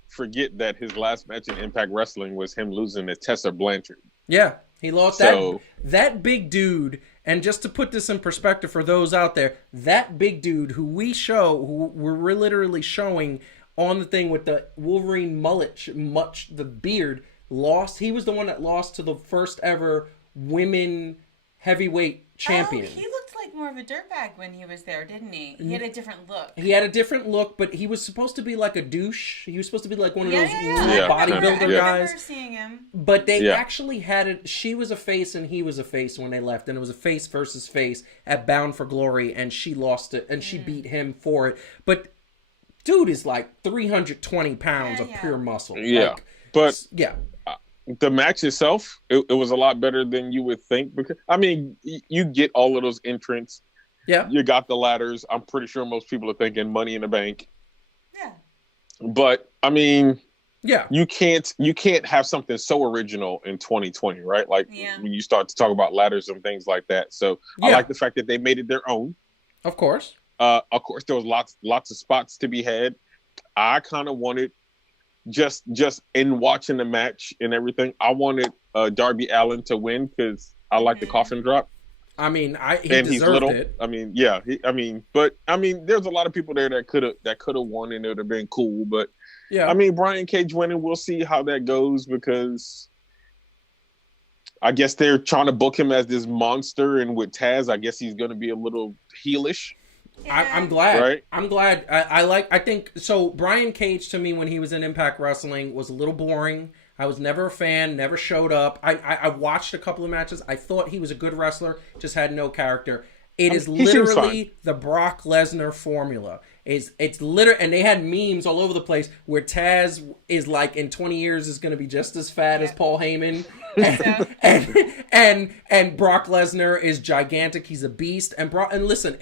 forget that his last match in Impact Wrestling was him losing to Tessa Blanchard. Yeah, he lost that big dude. And just to put this in perspective for those out there, that big dude who we're literally showing on the thing with the Wolverine mullet, the beard, lost. He was the one that lost to the first ever women heavyweight champion. Oh, he looked like more of a dirtbag when he was there, didn't he? He had a different look. He had a different look, but he was supposed to be like a douche. He was supposed to be like one of those bodybuilder guys. I remember seeing him. But they actually had it. She was a face and he was a face when they left, and it was a face versus face at Bound for Glory, and she lost it, and she beat him for it. But dude is like 320 pounds of pure muscle. Yeah, the match itself, it was a lot better than you would think, because I mean, you get all of those entrants. Yeah, you got the ladders. I'm pretty sure most people are thinking Money in the Bank. Yeah, but I mean, yeah, you can't have something so original in 2020, right? Like when you start to talk about ladders and things like that. So I like the fact that they made it their own. Of course, there was lots of spots to be had. I kind of wanted. Just in watching the match and everything, I wanted Darby Allin to win because I like the coffin drop. I mean, he deserved it. I mean, yeah. But there's a lot of people there that could have won, and it would have been cool. But yeah, I mean, Brian Cage winning, we'll see how that goes, because I guess they're trying to book him as this monster, and with Taz, I guess he's going to be a little heelish. I'm glad. Right? I'm glad. I think so. Brian Cage, to me, when he was in Impact Wrestling, was a little boring. I was never a fan, never showed up. I watched a couple of matches. I thought he was a good wrestler, just had no character. It is literally the Brock Lesnar formula. It's literally, and they had memes all over the place where Taz is like in 20 years is going to be just as fat as Paul Heyman, and Brock Lesnar is gigantic. He's a beast. And listen,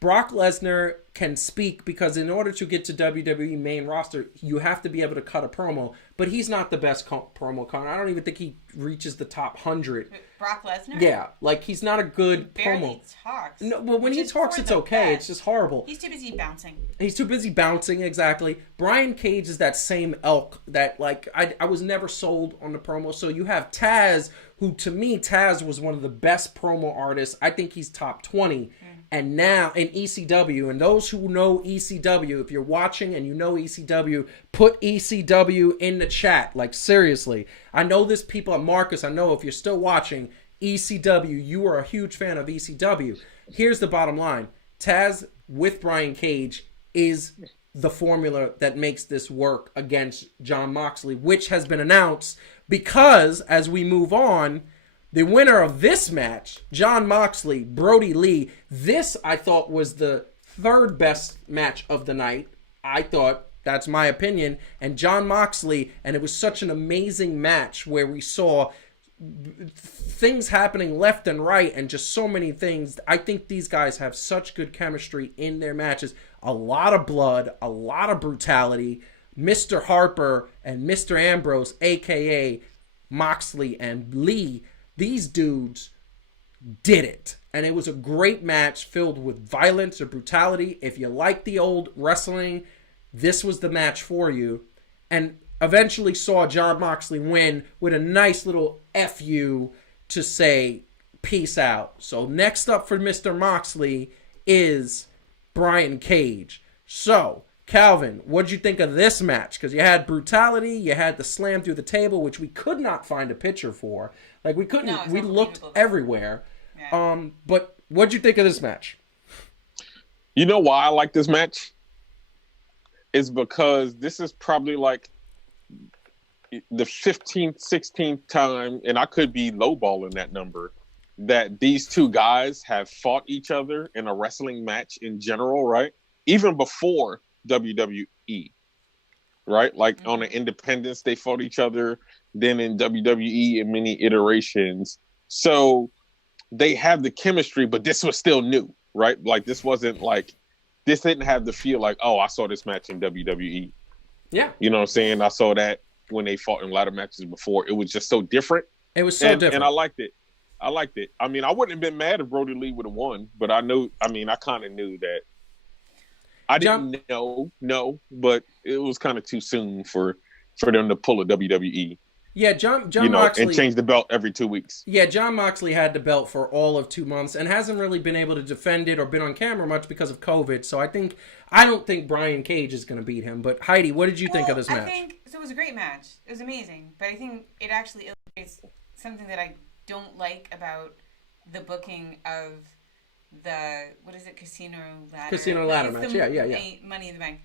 Brock Lesnar can speak, because in order to get to WWE main roster, you have to be able to cut a promo. But he's not the best promo cutter. I don't even think he reaches the top 100. Brock Lesnar? Yeah, like he's not a good he barely promo. Talks. No, well, when he talks, it's okay. It's just horrible. He's too busy bouncing. He's too busy bouncing, exactly. Brian Cage is that same elk that, like, I was never sold on the promo. So you have Taz, who to me, Taz was one of the best promo artists. I think he's top 20. And now in ECW, and those who know ECW, if you're watching and you know ECW, put ECW in the chat. Like, seriously. I know this people, Marcus, I know if you're still watching ECW, you are a huge fan of ECW. Here's the bottom line. Taz with Brian Cage is the formula that makes this work against Jon Moxley, which has been announced, because as we move on, the winner of this match, Jon Moxley, Brody Lee, this I thought was the third best match of the night. I thought, that's my opinion. And Jon Moxley, and it was such an amazing match where we saw things happening left and right and just so many things. I think these guys have such good chemistry in their matches. A lot of blood, a lot of brutality. Mr. Harper and Mr. Ambrose, a.k.a. Moxley and Lee, these dudes did it. And it was a great match filled with violence or brutality. If you like the old wrestling, this was the match for you. And eventually saw Jon Moxley win with a nice little FU to say peace out. So next up for Mr. Moxley is Brian Cage. So, Calvin, what'd you think of this match? Because you had brutality, you had the slam through the table, which we could not find a picture for. Like, we couldn't, we looked everywhere. Yeah. But what'd you think of this match? You know why I like this match? It's because this is probably like the 15th, 16th time, and I could be lowballing that number, that these two guys have fought each other in a wrestling match in general, right? Even before WWE, right? Like on the Independence, they fought each other. Then in WWE in many iterations. So they have the chemistry, but this was still new, right? Like this didn't have the feel like, oh, I saw this match in WWE. Yeah. You know what I'm saying? I saw that when they fought in ladder matches before. It was just so different. It was so different. And I liked it. I mean, I wouldn't have been mad if Brody Lee would have won, but I kind of knew that. I didn't know, but it was kind of too soon for them to pull a WWE. Yeah, John Moxley, and change the belt every 2 weeks. Yeah, John Moxley had the belt for all of 2 months and hasn't really been able to defend it or been on camera much because of COVID. So I don't think Brian Cage is going to beat him. But Heidi, what did you think of this match? It was a great match. It was amazing, but I think it actually illustrates something that I don't like about the booking of the Casino Ladder match. Yeah. Money in the Bank.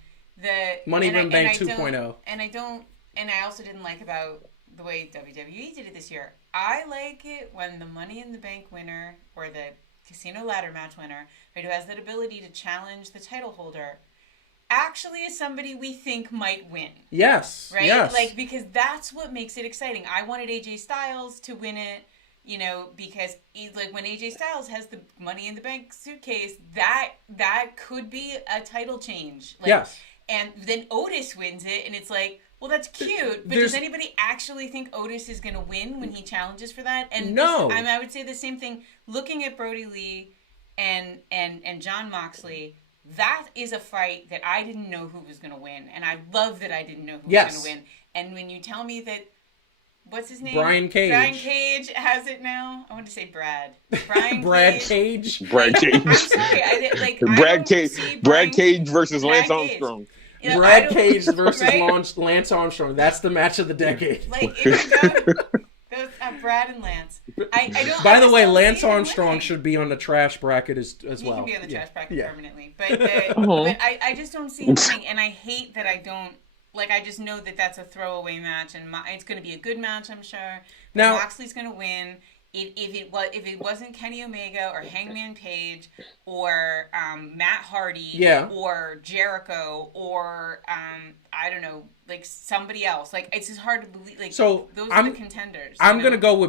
Money in the Bank 2.0. And I also didn't like about the way WWE did it this year. I like it when the Money in the Bank winner or the Casino Ladder match winner, right, who has that ability to challenge the title holder, actually is somebody we think might win. Yes. Right? Yes. Like, because that's what makes it exciting. I wanted AJ Styles to win it, because when AJ Styles has the Money in the Bank suitcase, that could be a title change. Yes. And then Otis wins it, and it's like, well, that's cute, but does anybody actually think Otis is going to win when he challenges for that? And no. I would say the same thing. Looking at Brody Lee and John Moxley, that is a fight that I didn't know who was going to win, and I love that I didn't know who was going to win. And when you tell me that, what's his name? Brian Cage. Brian Cage has it now. I want to say Brad. Brad Cage. Brad Cage. I'm sorry. Brad Cage versus Lance Armstrong. Brad Cage versus Lance Armstrong. That's the match of the decade. Brad and Lance. By the way, Lance Armstrong should be on the trash bracket as well. He can be on the trash bracket permanently. But I just don't see him winning, and I hate that I don't. I just know that that's a throwaway match, and it's going to be a good match, I'm sure. Now, Moxley's going to win. If it wasn't Kenny Omega or Hangman Page or Matt Hardy or Jericho or I don't know, somebody else, it's just hard to believe. So those are the contenders. I'm gonna go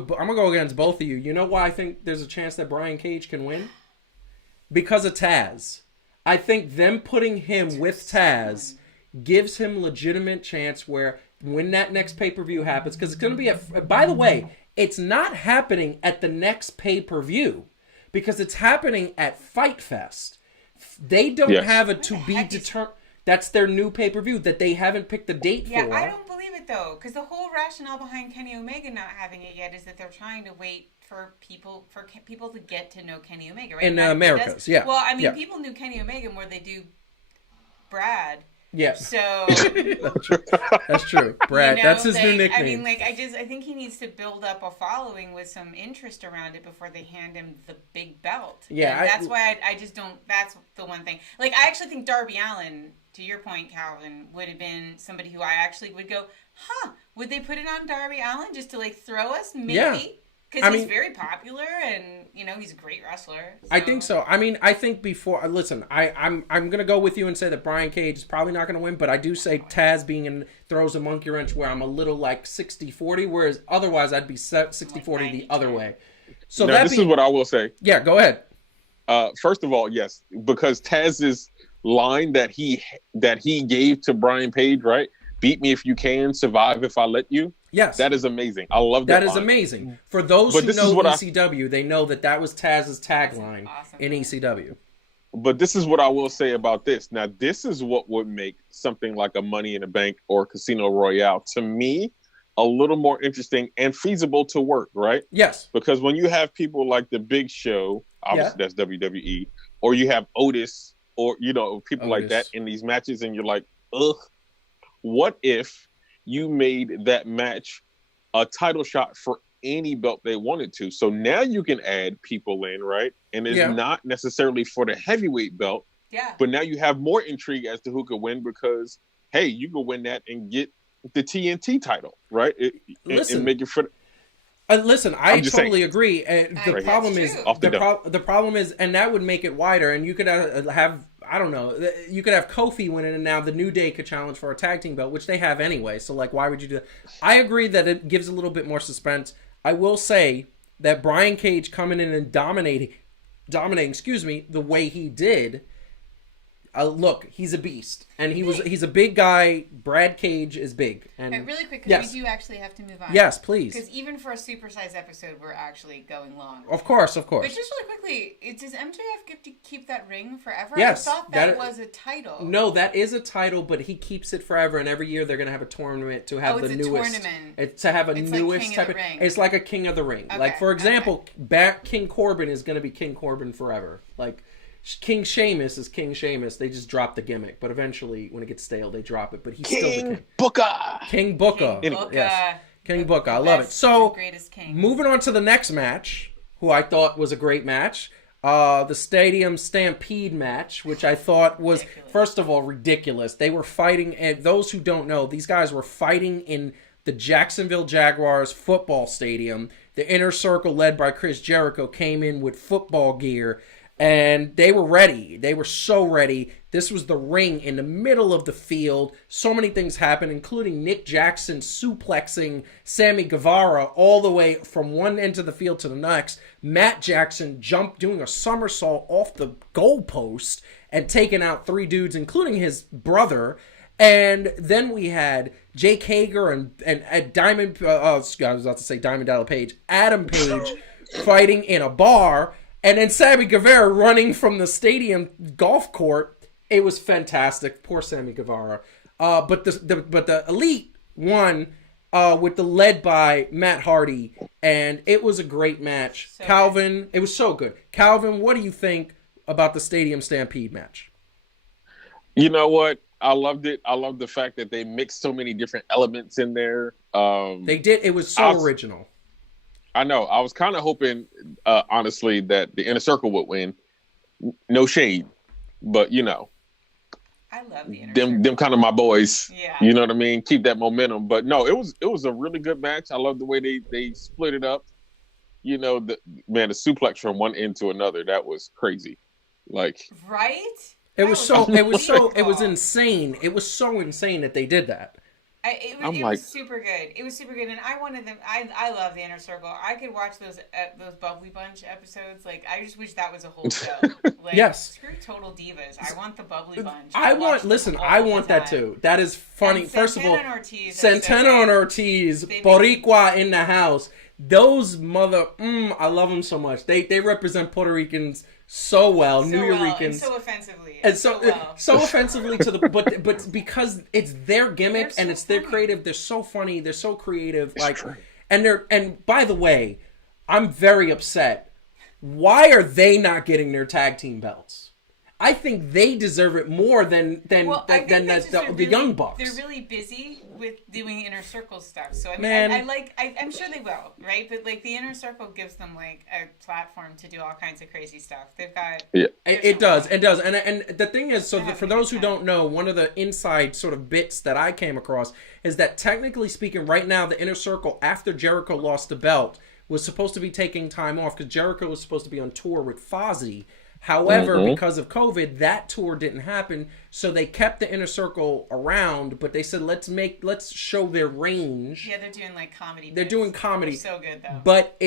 against both of you. You know why I think there's a chance that Brian Cage can win? Because of Taz. I think them putting him with Taz gives him legitimate chance where when that next pay-per-view happens, because it's gonna be by the way. It's not happening at the next pay-per-view because it's happening at Fight Fest. They don't have a to-be-determined... That's their new pay-per-view that they haven't picked the date for. Yeah, I don't believe it, though, because the whole rationale behind Kenny Omega not having it yet is that they're trying to wait for people to get to know Kenny Omega, right? In Americas, Well, I mean, people knew Kenny Omega more than they do Brad. Yeah. So that's true. Brad, that's his new nickname. I think he needs to build up a following with some interest around it before they hand him the big belt. Yeah. And that's why I just don't. That's the one thing. I actually think Darby Allin, to your point, Calvin, would have been somebody who I actually would go, would they put it on Darby Allin just to throw us? Maybe. Yeah. Because he's very popular and, he's a great wrestler. So. I think so. I mean, I think before... Listen, I'm going to go with you and say that Brian Cage is probably not going to win, but I do say Taz throws a monkey wrench where I'm a little 60-40, whereas otherwise I'd be 60-40 the other way. So now, this is what I will say. Yeah, go ahead. First of all, yes, because Taz's line that he gave to Brian Page, right? Beat me if you can, survive if I let you. Yes. That is amazing. I love that. That is amazing. For those who know ECW, they know that was Taz's tagline in ECW. But this is what I will say about this. Now, this is what would make something like a Money in the Bank or Casino Royale, to me, a little more interesting and feasible to work, right? Yes. Because when you have people like The Big Show, obviously that's WWE, or you have Otis, or, people like that in these matches, and you're like, ugh. What if you made that match a title shot for any belt they wanted to? So now you can add people in, right? And it's not necessarily for the heavyweight belt. Yeah. But now you have more intrigue as to who could win because, hey, you can win that and get the TNT title, right? And make it for... Listen, I totally agree. The problem is, and that would make it wider, and you could have... I don't know. You could have Kofi win it, and now the New Day could challenge for a tag team belt, which they have anyway. So, why would you do that? I agree that it gives a little bit more suspense. I will say that Brian Cage coming in and dominating, the way he did, look, he's a beast, and he's a big guy. Brad Cage is big. And really quick, because we do actually have to move on. Yes, please. Because even for a supersized episode, we're actually going long. Of course. But just really quickly, does MJF get to keep that ring forever? Yes. I thought that was a title. No, that is a title, but he keeps it forever, and every year they're going to have a tournament to have the newest. It's to have a newest type of. It's like a King of the Ring. Okay, like, for example, King Corbin is going to be King Corbin forever. Like, King Sheamus is King Sheamus. They just drop the gimmick, but eventually, when it gets stale, they drop it. But he's still the king. King Booker. Yes. King Booker. I love it. So, moving on to the next match, who I thought was a great match, the Stadium Stampede match, which I thought was, first of all, ridiculous. They were fighting, and those who don't know, these guys were fighting in the Jacksonville Jaguars football stadium. The Inner Circle, led by Chris Jericho, came in with football gear. And they were ready. They were so ready. This was the ring in the middle of the field. So many things happened, including Nick Jackson suplexing Sammy Guevara all the way from one end of the field to the next. Matt Jackson doing a somersault off the goalpost and taking out 3 dudes, including his brother. And then we had Jake Hager and Diamond, I was about to say Diamond Dallas Page, Adam Page fighting in a bar. And then Sammy Guevara running from the stadium golf court. It was fantastic. Poor Sammy Guevara. But the Elite won with the led by Matt Hardy. And it was a great match. So Calvin, it was so good. Calvin, what do you think about the Stadium Stampede match? You know what? I loved it. I love the fact that they mixed so many different elements in there. They did. It was so original. I know. I was kind of hoping, honestly, that the Inner Circle would win. No shade, but I love the Inner Circle. Them kind of my boys. Yeah. You know what I mean? Keep that momentum. But no, it was a really good match. I love the way they split it up. The suplex from one end to another, that was crazy. Like, right? It was insane. It was so insane that they did that. It was super good. It was super good, and I wanted them. I love the Inner Circle. I could watch those Bubbly Bunch episodes. Like, I just wish that was a whole show. Like, yes. Screw Total Divas. I want the Bubbly Bunch. I want that too. That is funny. First of all, Santana and Ortiz, Boricua in the house. Those I love them so much. They represent Puerto Ricans so well, New Yorkers, and so offensively, so offensively to the but because it's their gimmick and it's their creative, they're so funny, they're so creative, and by the way, I'm very upset. Why are they not getting their tag team belts? I think they deserve it more than the Young Bucks. They're really busy with doing Inner Circle stuff. So I'm sure they will, right? But like the Inner Circle gives them like a platform to do all kinds of crazy stuff. They've got It does, and the thing is, for those who don't know, one of the inside sort of bits that I came across is that technically speaking, right now the Inner Circle, after Jericho lost the belt, was supposed to be taking time off because Jericho was supposed to be on tour with Fozzy. However, because of COVID, that tour didn't happen, so they kept the Inner Circle around, but they said, let's show their range. Yeah, they're doing like comedy. They're doing comedy. They're so good though. But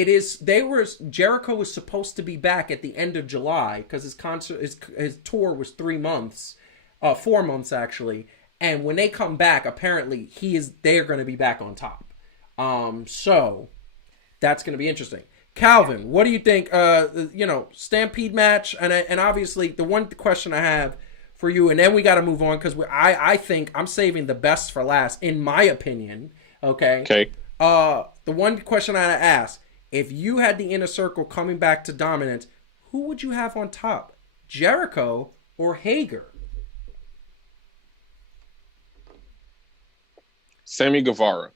Jericho was supposed to be back at the end of July because his tour was 3 months, 4 months actually, and when they come back, apparently they're going to be back on top. So that's going to be interesting. Calvin, what do you think? Stampede match, and obviously the one question I have for you, and then we got to move on because I think I'm saving the best for last, in my opinion. Okay. Okay. The one question I ask: if you had the Inner Circle coming back to dominance, who would you have on top, Jericho or Hager? Sammy Guevara.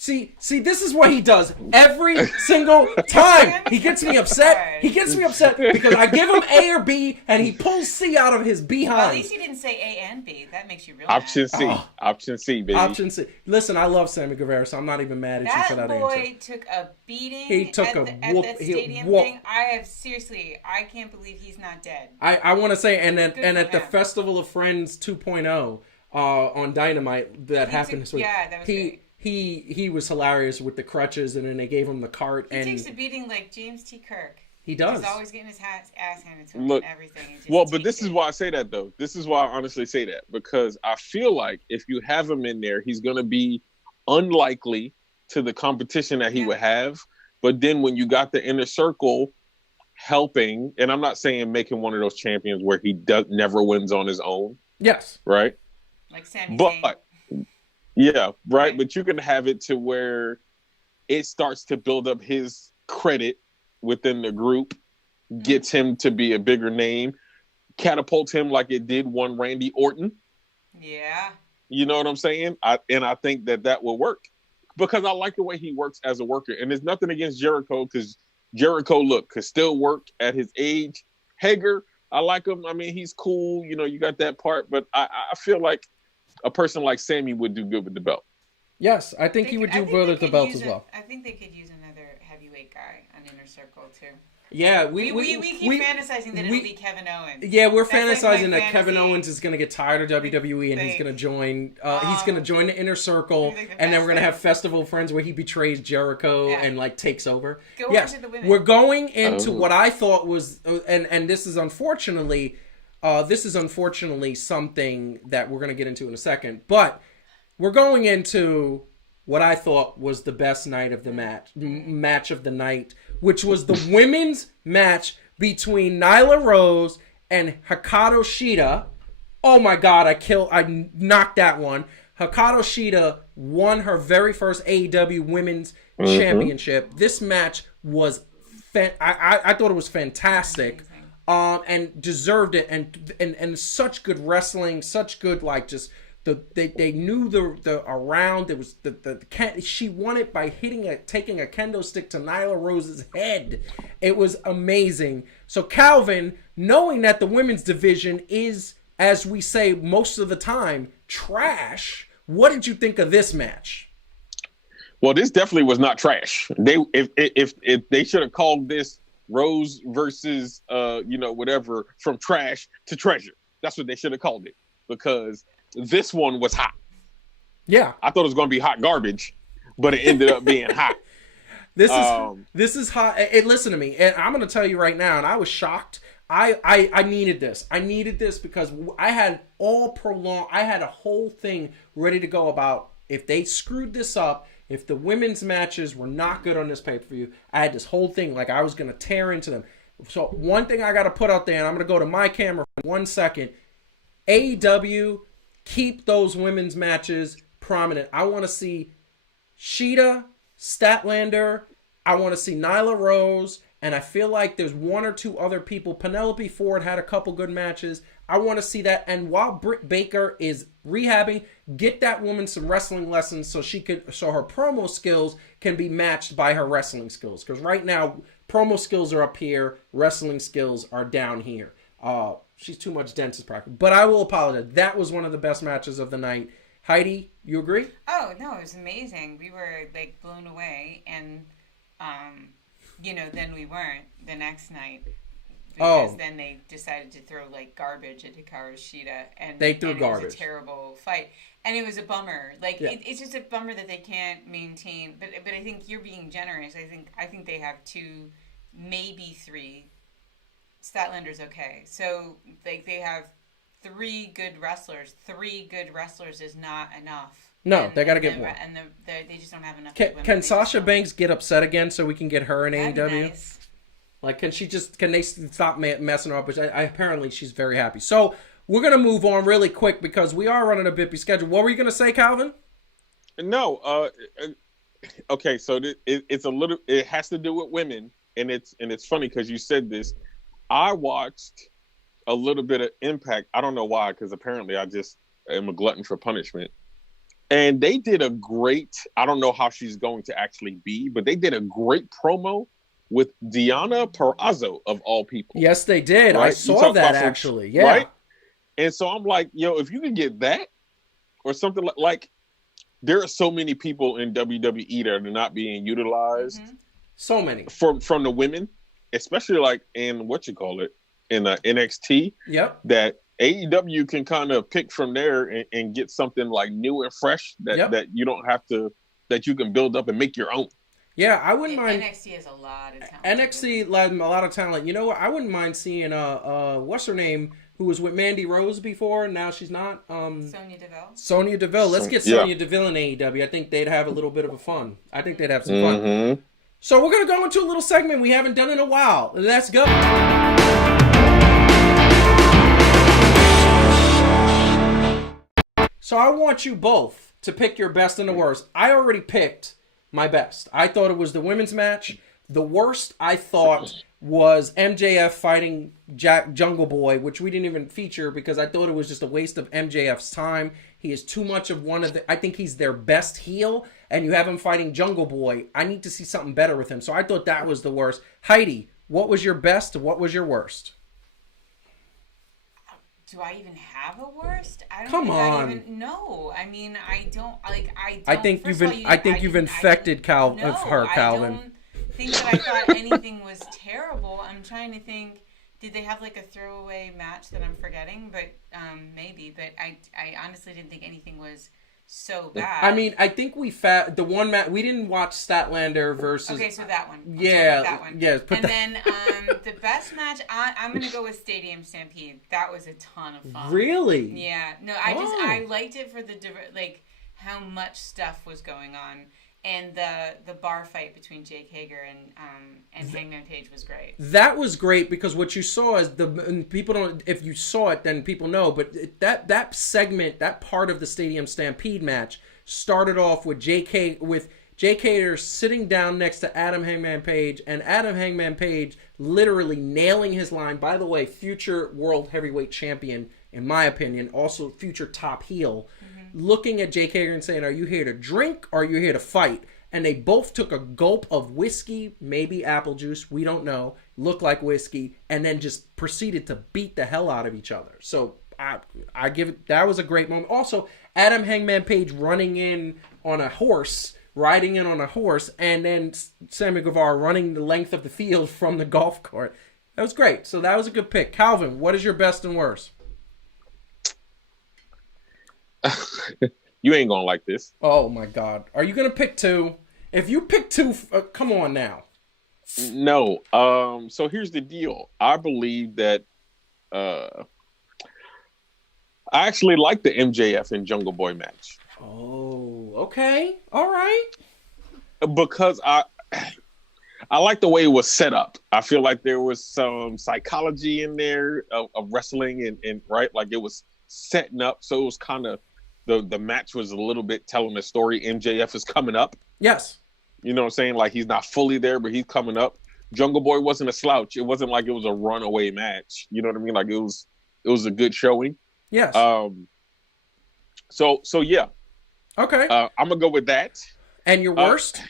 See, this is what he does every single time. He gets me upset. He gets me upset because I give him A or B, and he pulls C out of his behind. Well, at least he didn't say A and B. That makes you real Option mad. C. Option C, baby. Option C. Listen, I love Sammy Guevara, so I'm not even mad at you for that answer. That boy took a beating at that stadium thing. I can't believe he's not dead. I want to say, and at the Festival of Friends 2.0 on Dynamite that happened this week. Yeah, that was great. He was hilarious with the crutches, and then they gave him the cart. He takes a beating like James T. Kirk. He does. He's always getting his ass handed to him. Look, And everything. but this is why I say that, though. This is why I honestly say that, because I feel like if you have him in there, he's going to be unlikely to the competition that he would have. But then when you got the inner circle helping, and I'm not saying making one of those champions where he never wins on his own. Yes. Right? Like Sami Zayn. But, yeah, right. But you can have it to where it starts to build up his credit within the group, gets him to be a bigger name, catapults him like it did one Randy Orton. Yeah. You know what I'm saying? I think that will work because I like the way he works as a worker. And there's nothing against Jericho because Jericho, could still work at his age. Hager, I like him. I mean, he's cool. You know, you got that part. But I feel like a person like Sammy would do good with the belt. Yes, I think he would do good with the belt as well. I think they could use another heavyweight guy on Inner Circle too. Yeah, we keep fantasizing that it'll be Kevin Owens. Yeah, we're fantasizing that Kevin Owens is going to get tired of WWE and he's going to join. He's going to join the Inner Circle, and then we're going to have Festival of Friends where he betrays Jericho and takes over. Yes, we're going into what I thought was, and this is unfortunately something that we're going to get into in a second, but we're going into what I thought was the best night of the match of the night, which was the women's match between Nyla Rose and Hikaru Shida. Oh my God, I knocked that one. Hikaru Shida won her very first AEW Women's Championship. This match was, I thought it was fantastic, and deserved it, and such good wrestling, such good just. They knew the around. There was she won it by taking a kendo stick to Nyla Rose's head. It was amazing. So Calvin, knowing that the women's division is, as we say most of the time, trash, what did you think of this match? Well, this definitely was not trash. If they should have called this Rose versus whatever, from trash to treasure. That's what they should have called it, because this one was hot. Yeah. I thought it was going to be hot garbage, but it ended up being hot. This is hot. Listen to me, and I'm going to tell you right now, and I was shocked. I needed this. I needed this because I had I had a whole thing ready to go about if they screwed this up, if the women's matches were not good on this pay-per-view. I had this whole thing like I was going to tear into them. So one thing I got to put out there, and I'm going to go to my camera for 1 second. AEW, keep those women's matches prominent. I want to see Shida, Statlander. I want to see Nyla Rose. And I feel like there's one or two other people. Penelope Ford had a couple good matches. I want to see that. And while Britt Baker is rehabbing, get that woman some wrestling lessons so her promo skills can be matched by her wrestling skills. Because right now, promo skills are up here. Wrestling skills are down here. She's too much dentist practice. But I will apologize. That was one of the best matches of the night. Heidi, you agree? Oh, no, it was amazing. We were, blown away. And, then we weren't the next night. Because then they decided to throw, garbage at Hikaru Shida. And they threw garbage. It was a terrible fight. And it was a bummer. It's just a bummer that they can't maintain. But I think you're being generous. I think they have 2, maybe 3. Statlander's okay. So, they have 3 good wrestlers. 3 good wrestlers is not enough. No, they got to get more. And they just don't have enough. Can Sasha Banks get upset again so we can get her in AEW? Nice. Can they stop messing her up? Which apparently she's very happy. So, we're going to move on really quick because we are running a bit bescheduled. What were you going to say, Calvin? No. Okay, so it has to do with women. And it's funny because you said this. I watched a little bit of Impact. I don't know why, because apparently I just am a glutton for punishment. And they did a great, I don't know how she's going to actually be, but they did a great promo with Deonna Purrazzo, of all people. Yes, they did. Right? I saw that, actually. Yeah. Right? And so I'm like, if you can get that or something like there are so many people in WWE that are not being utilized. Mm-hmm. So many. From the women. Especially in in NXT. Yep. That AEW can kind of pick from there and get something new and fresh that you don't have to, that you can build up and make your own. Yeah, I wouldn't mind. NXT has a lot of talent. NXT a lot of talent. You know what? I wouldn't mind seeing what's her name, who was with Mandy Rose before, and now she's not. Sonya Deville. Sonya Deville. Let's get Sonya Deville in AEW. I think they'd have a little bit of a fun. I think they'd have some fun. So we're gonna go into a little segment we haven't done in a while. Let's go. So I want you both to pick your best and the worst. I already picked my best. I thought it was the women's match. The worst, I thought, was MJF fighting Jungle Boy, which we didn't even feature because I thought it was just a waste of MJF's time. He is too much of one of the... I think he's their best heel, and you have him fighting Jungle Boy. I need to see something better with him. So I thought that was the worst. Heidi, what was your best? What was your worst? Do I even have a worst? I don't Come think on. I even know. I mean, I don't. I think you've infected Calvin. I don't think that I thought anything was terrible. I'm trying to think. Did they have like a throwaway match that I'm forgetting? But maybe. But I honestly didn't think anything was so bad. I mean, I think the one match we didn't watch Statlander versus. Okay, so that one. That one. Yes, then the best match, I'm gonna go with Stadium Stampede. That was a ton of fun. Really? Yeah. No, I liked it for the how much stuff was going on. And the bar fight between Jake Hager and Hangman Page was great. That was great because what you saw is people don't. If you saw it, then people know. But that segment, that part of the Stadium Stampede match, started off with Jake Hager sitting down next to Adam Hangman Page, and Adam Hangman Page literally nailing his line. By the way, future World Heavyweight Champion, in my opinion, also future top heel. Looking at Jake Hager and saying, "Are you here to drink or are you here to fight?" And they both took a gulp of whiskey, maybe apple juice, we don't know, looked like whiskey, and then just proceeded to beat the hell out of each other. So I give it, that was a great moment. Also, Adam Hangman Page riding in on a horse, and then Sammy Guevara running the length of the field from the golf cart. That was great. So that was a good pick. Calvin, what is your best and worst? You ain't gonna like this. Oh my God! Are you gonna pick two? If you pick two, come on now. No. So here's the deal. I believe that I actually like the MJF and Jungle Boy match. Oh, okay, all right. Because I like the way it was set up. I feel like there was some psychology in there of wrestling and right, like it was setting up. So it was kind of. The match was a little bit telling the story. MJF is coming up. Yes. You know what I'm saying? Like, he's not fully there, but he's coming up. Jungle Boy wasn't a slouch. It wasn't like it was a runaway match. You know what I mean? Like, it was a good showing. Yes. So yeah. Okay. I'm going to go with that. And your worst?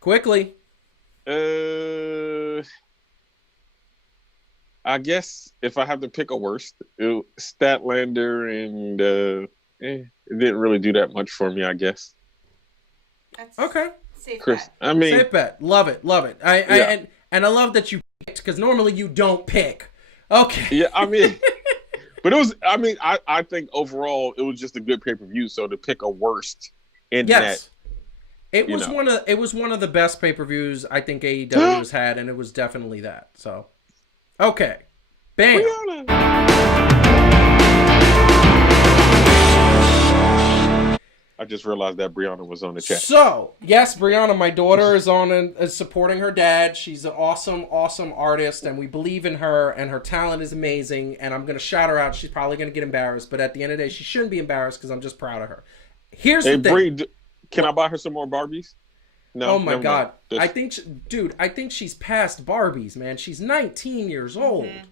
Quickly. I guess if I have to pick a worst, Statlander and... it didn't really do that much for me, I guess. That's okay. Safe Chris, bet. I mean, safe bet. Love it. And I love that you picked because normally you don't pick. Okay. Yeah, I mean, but it was. I mean, I think overall it was just a good pay-per-view. So to pick a worst in that, it was one of the best pay-per-views I think AEW has had, and it was definitely that. So, okay, bam. I just realized that Brianna was on the chat. So, yes, Brianna, my daughter, is supporting her dad. She's an awesome, awesome artist, and we believe in her, and her talent is amazing, and I'm going to shout her out. She's probably going to get embarrassed, but at the end of the day, she shouldn't be embarrassed because I'm just proud of her. Here's the thing. Bree, can I buy her some more Barbies? No. Oh, my God. I think she's past Barbies, man. She's 19 years old. Mm-hmm.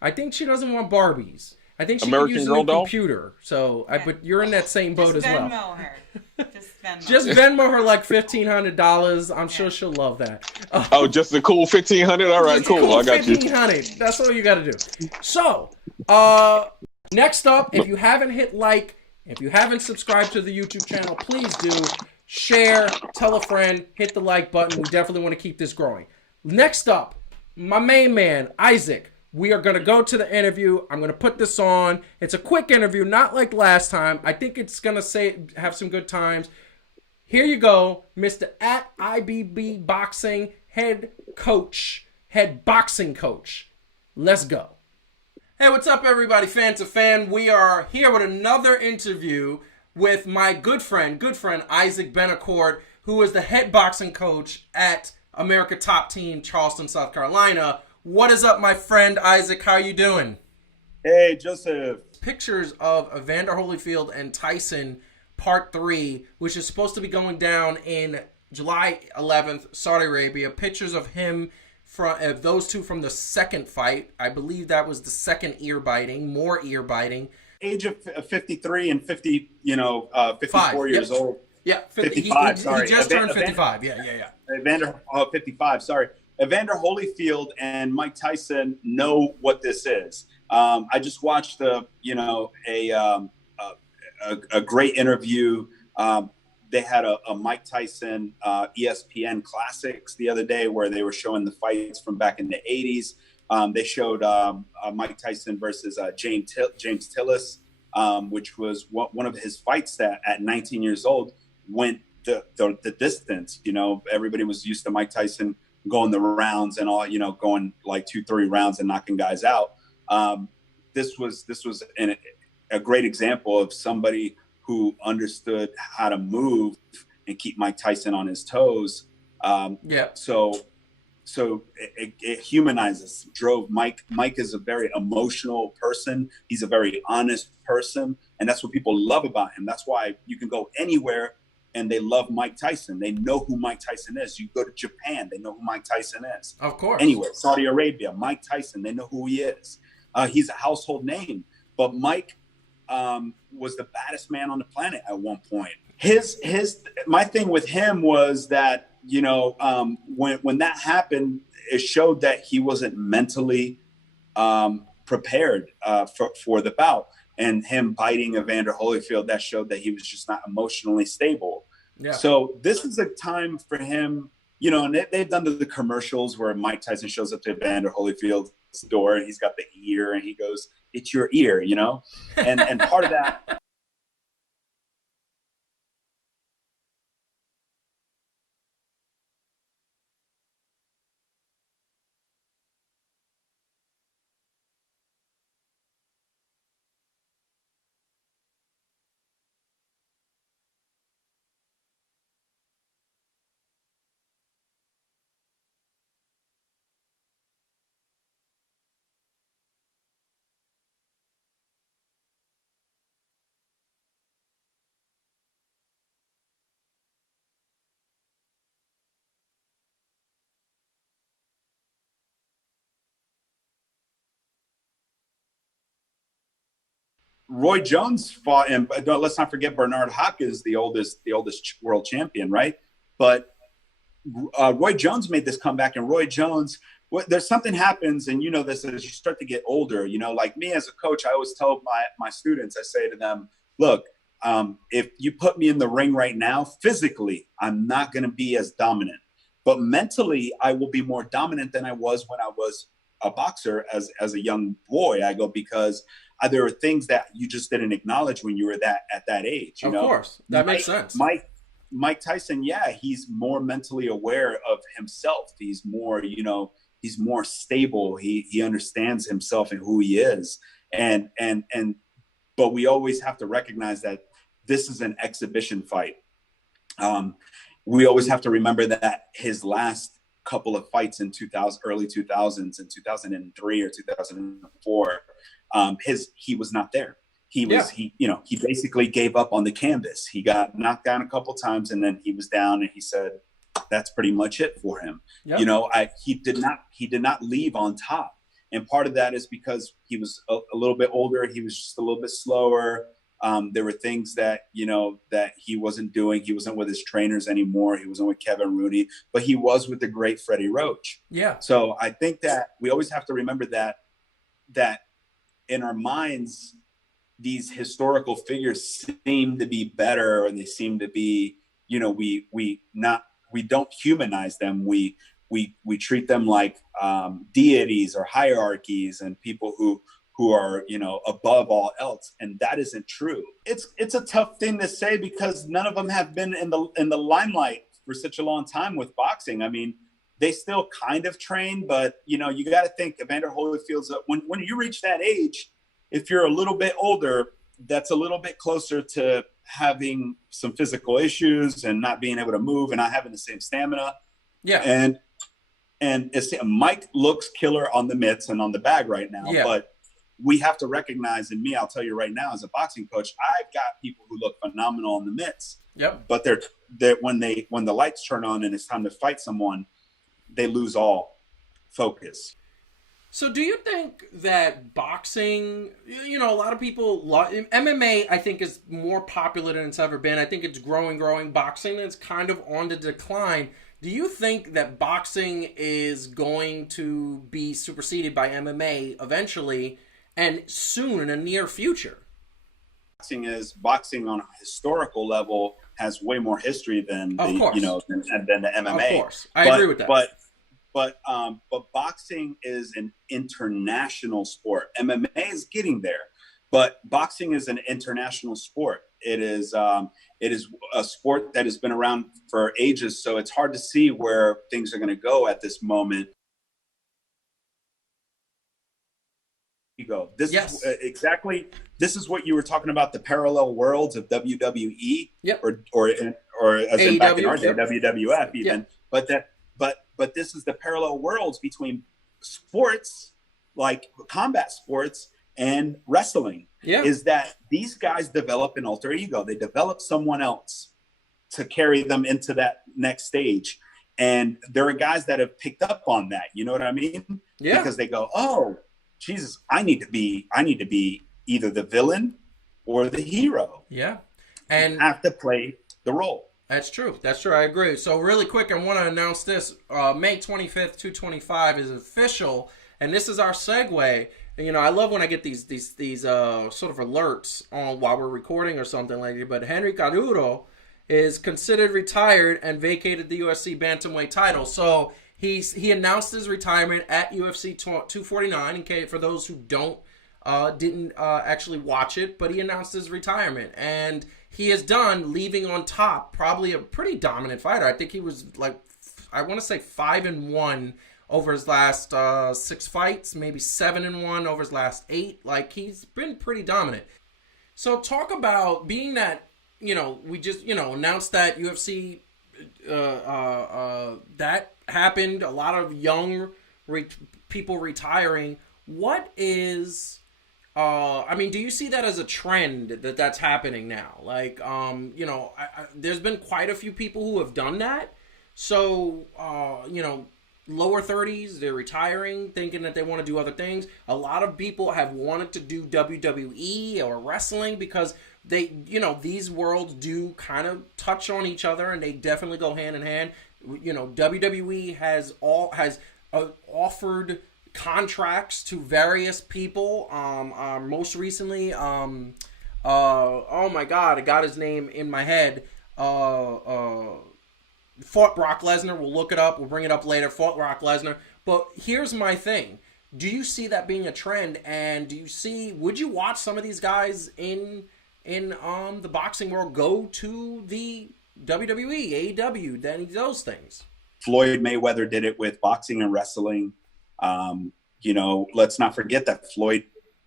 I think she doesn't want Barbies. I think she American can use Girl a doll? Computer. So, but you're in that same boat as well. Venmo her. Just Venmo her like $1,500. I'm sure she'll love that. Just a cool $1,500. All right, cool. I got you. $1,500. That's all you got to do. So, next up, if you haven't hit like, if you haven't subscribed to the YouTube channel, please do. Share, tell a friend, hit the like button. We definitely want to keep this growing. Next up, my main man, Isaac. We are going to go to the interview. I'm going to put this on. It's a quick interview, not like last time. I think it's going to have some good times. Here you go, Mr. at IBB Boxing head boxing coach. Let's go. Hey, what's up, everybody? Fan to Fan. We are here with another interview with my good friend Isaac Benacourt, who is the head boxing coach at America Top Team, Charleston, South Carolina. What is up, my friend Isaac? How you doing? Hey, Joseph. Pictures of Evander Holyfield and Tyson Part 3, which is supposed to be going down in July 11th, Saudi Arabia. Pictures of him, from those two from the second fight. I believe that was the second more ear biting. Age of 53 and 54 years old. Yeah, 55, sorry. He just turned 55. Yeah. Evander, 55, sorry. Evander Holyfield and Mike Tyson know what this is. I just watched a great interview. They had a Mike Tyson ESPN Classics the other day where they were showing the fights from back in the 80s. They showed Mike Tyson versus James Tillis, which was one of his fights that at 19 years old went the distance. You know, everybody was used to Mike Tyson going the rounds and all, going like 2-3 rounds and knocking guys out. This was a great example of somebody who understood how to move and keep Mike Tyson on his toes. So it humanizes, drove Mike. Mike is a very emotional person. He's a very honest person. And that's what people love about him. That's why you can go anywhere and they love Mike Tyson. They know who Mike Tyson is. You go to Japan, they know who Mike Tyson is. Of course. Anyway, Saudi Arabia, Mike Tyson, they know who he is. He's a household name. But Mike was the baddest man on the planet at one point. My thing with him was that, when that happened, it showed that he wasn't mentally prepared for the bout. And him biting Evander Holyfield, that showed that he was just not emotionally stable. Yeah. So this is a time for him, and they've done the commercials where Mike Tyson shows up to Evander Holyfield's door and he's got the ear and he goes, "It's your ear," and part of that. Roy Jones fought, and let's not forget Bernard Hopkins, the oldest world champion, right? But Roy Jones made this comeback, and Roy Jones, there's something happens, and this as you start to get older. Like me as a coach, I always tell my students, I say to them, look, if you put me in the ring right now, physically, I'm not going to be as dominant, but mentally, I will be more dominant than I was when I was a boxer as a young boy. I go, because there are things that you just didn't acknowledge when you were at that age. Of course, that makes sense. Mike Tyson, he's more mentally aware of himself. He's more, he's more stable. He understands himself and who he is. But we always have to recognize that this is an exhibition fight. We always have to remember that his last couple of fights in early 2000s, in 2003 or 2004, he was not there. He basically gave up on the canvas. He got knocked down a couple times and then he was down, and he said, that's pretty much it for him. Yep. He did not leave on top. And part of that is because he was a little bit older. He was just a little bit slower. There were things that he wasn't doing. He wasn't with his trainers anymore. He wasn't with Kevin Rooney, but he was with the great Freddie Roach. Yeah. So I think that we always have to remember that in our minds, these historical figures seem to be better, and they seem to be, we don't humanize them. We treat them like deities or hierarchies and people who who are, you know, above all else. And that isn't true. It's a tough thing to say because none of them have been in the limelight for such a long time with boxing. I mean, they still kind of train, but, you know, you got to think Evander Holyfield's when you reach that age, if you're a little bit older, that's a little bit closer to having some physical issues and not being able to move and not having the same stamina. Yeah. And it's, Mike looks killer on the mitts and on the bag right now, but we have to recognize, and I'll tell you right now, as a boxing coach, I've got people who look phenomenal on the mitts. Yep. But they're when the lights turn on and it's time to fight someone, they lose all focus. So do you think that boxing, you know, a lot of people, MMA, I think, is more popular than it's ever been. I think it's growing. Boxing is kind of on the decline. Do you think that boxing is going to be superseded by MMA eventually and soon in the near future? Boxing on a historical level has way more history than the MMA. Of course. I agree with that. But boxing is an international sport. MMA is getting there, but boxing is an international sport. It is a sport that has been around for ages, so it's hard to see where things are going to go at this moment. This is what you were talking about, the parallel worlds of WWE, or as in back in our day, WWF even. But this is the parallel worlds between sports like combat sports and wrestling. Is that these guys develop an alter ego. They develop someone else to carry them into that next stage. And there are guys that have picked up on that. You know what I mean? Yeah. Because they go, oh, Jesus, I need to be either the villain or the hero. Yeah. And I have to play the role. That's true. I agree. So really quick, I want to announce this. May 25th, 225 is official. And this is our segue. And, you know, I love when I get these sort of alerts on while we're recording or something like that. But Henry Cejudo is considered retired and vacated the UFC bantamweight title. So he announced his retirement at UFC 249. In case for those who didn't actually watch it, but he announced his retirement, and he is done, leaving on top probably a pretty dominant fighter. I think he was like, I want to say 5-1 over his last 6 fights, maybe 7-1 over his last 8. Like, he's been pretty dominant. So talk about being that, you know, we just, you know, announced that UFC, that happened, a lot of young people retiring. What is, I mean, do you see that as a trend that's happening now? Like, you know, there's been quite a few people who have done that. So, you know, lower 30s, they're retiring, thinking that they want to do other things. A lot of people have wanted to do WWE or wrestling because they, you know, these worlds do kind of touch on each other, and they definitely go hand in hand. You know, WWE has offered contracts to various people. Most recently, oh my God, I got his name in my head. Fought Brock Lesnar. We'll look it up. We'll bring it up later. Fought Brock Lesnar. But here's my thing. Do you see that being a trend? And would you watch some of these guys in the boxing world go to the WWE, AEW, those things? Floyd Mayweather did it with boxing and wrestling. You know, let's not forget that Floyd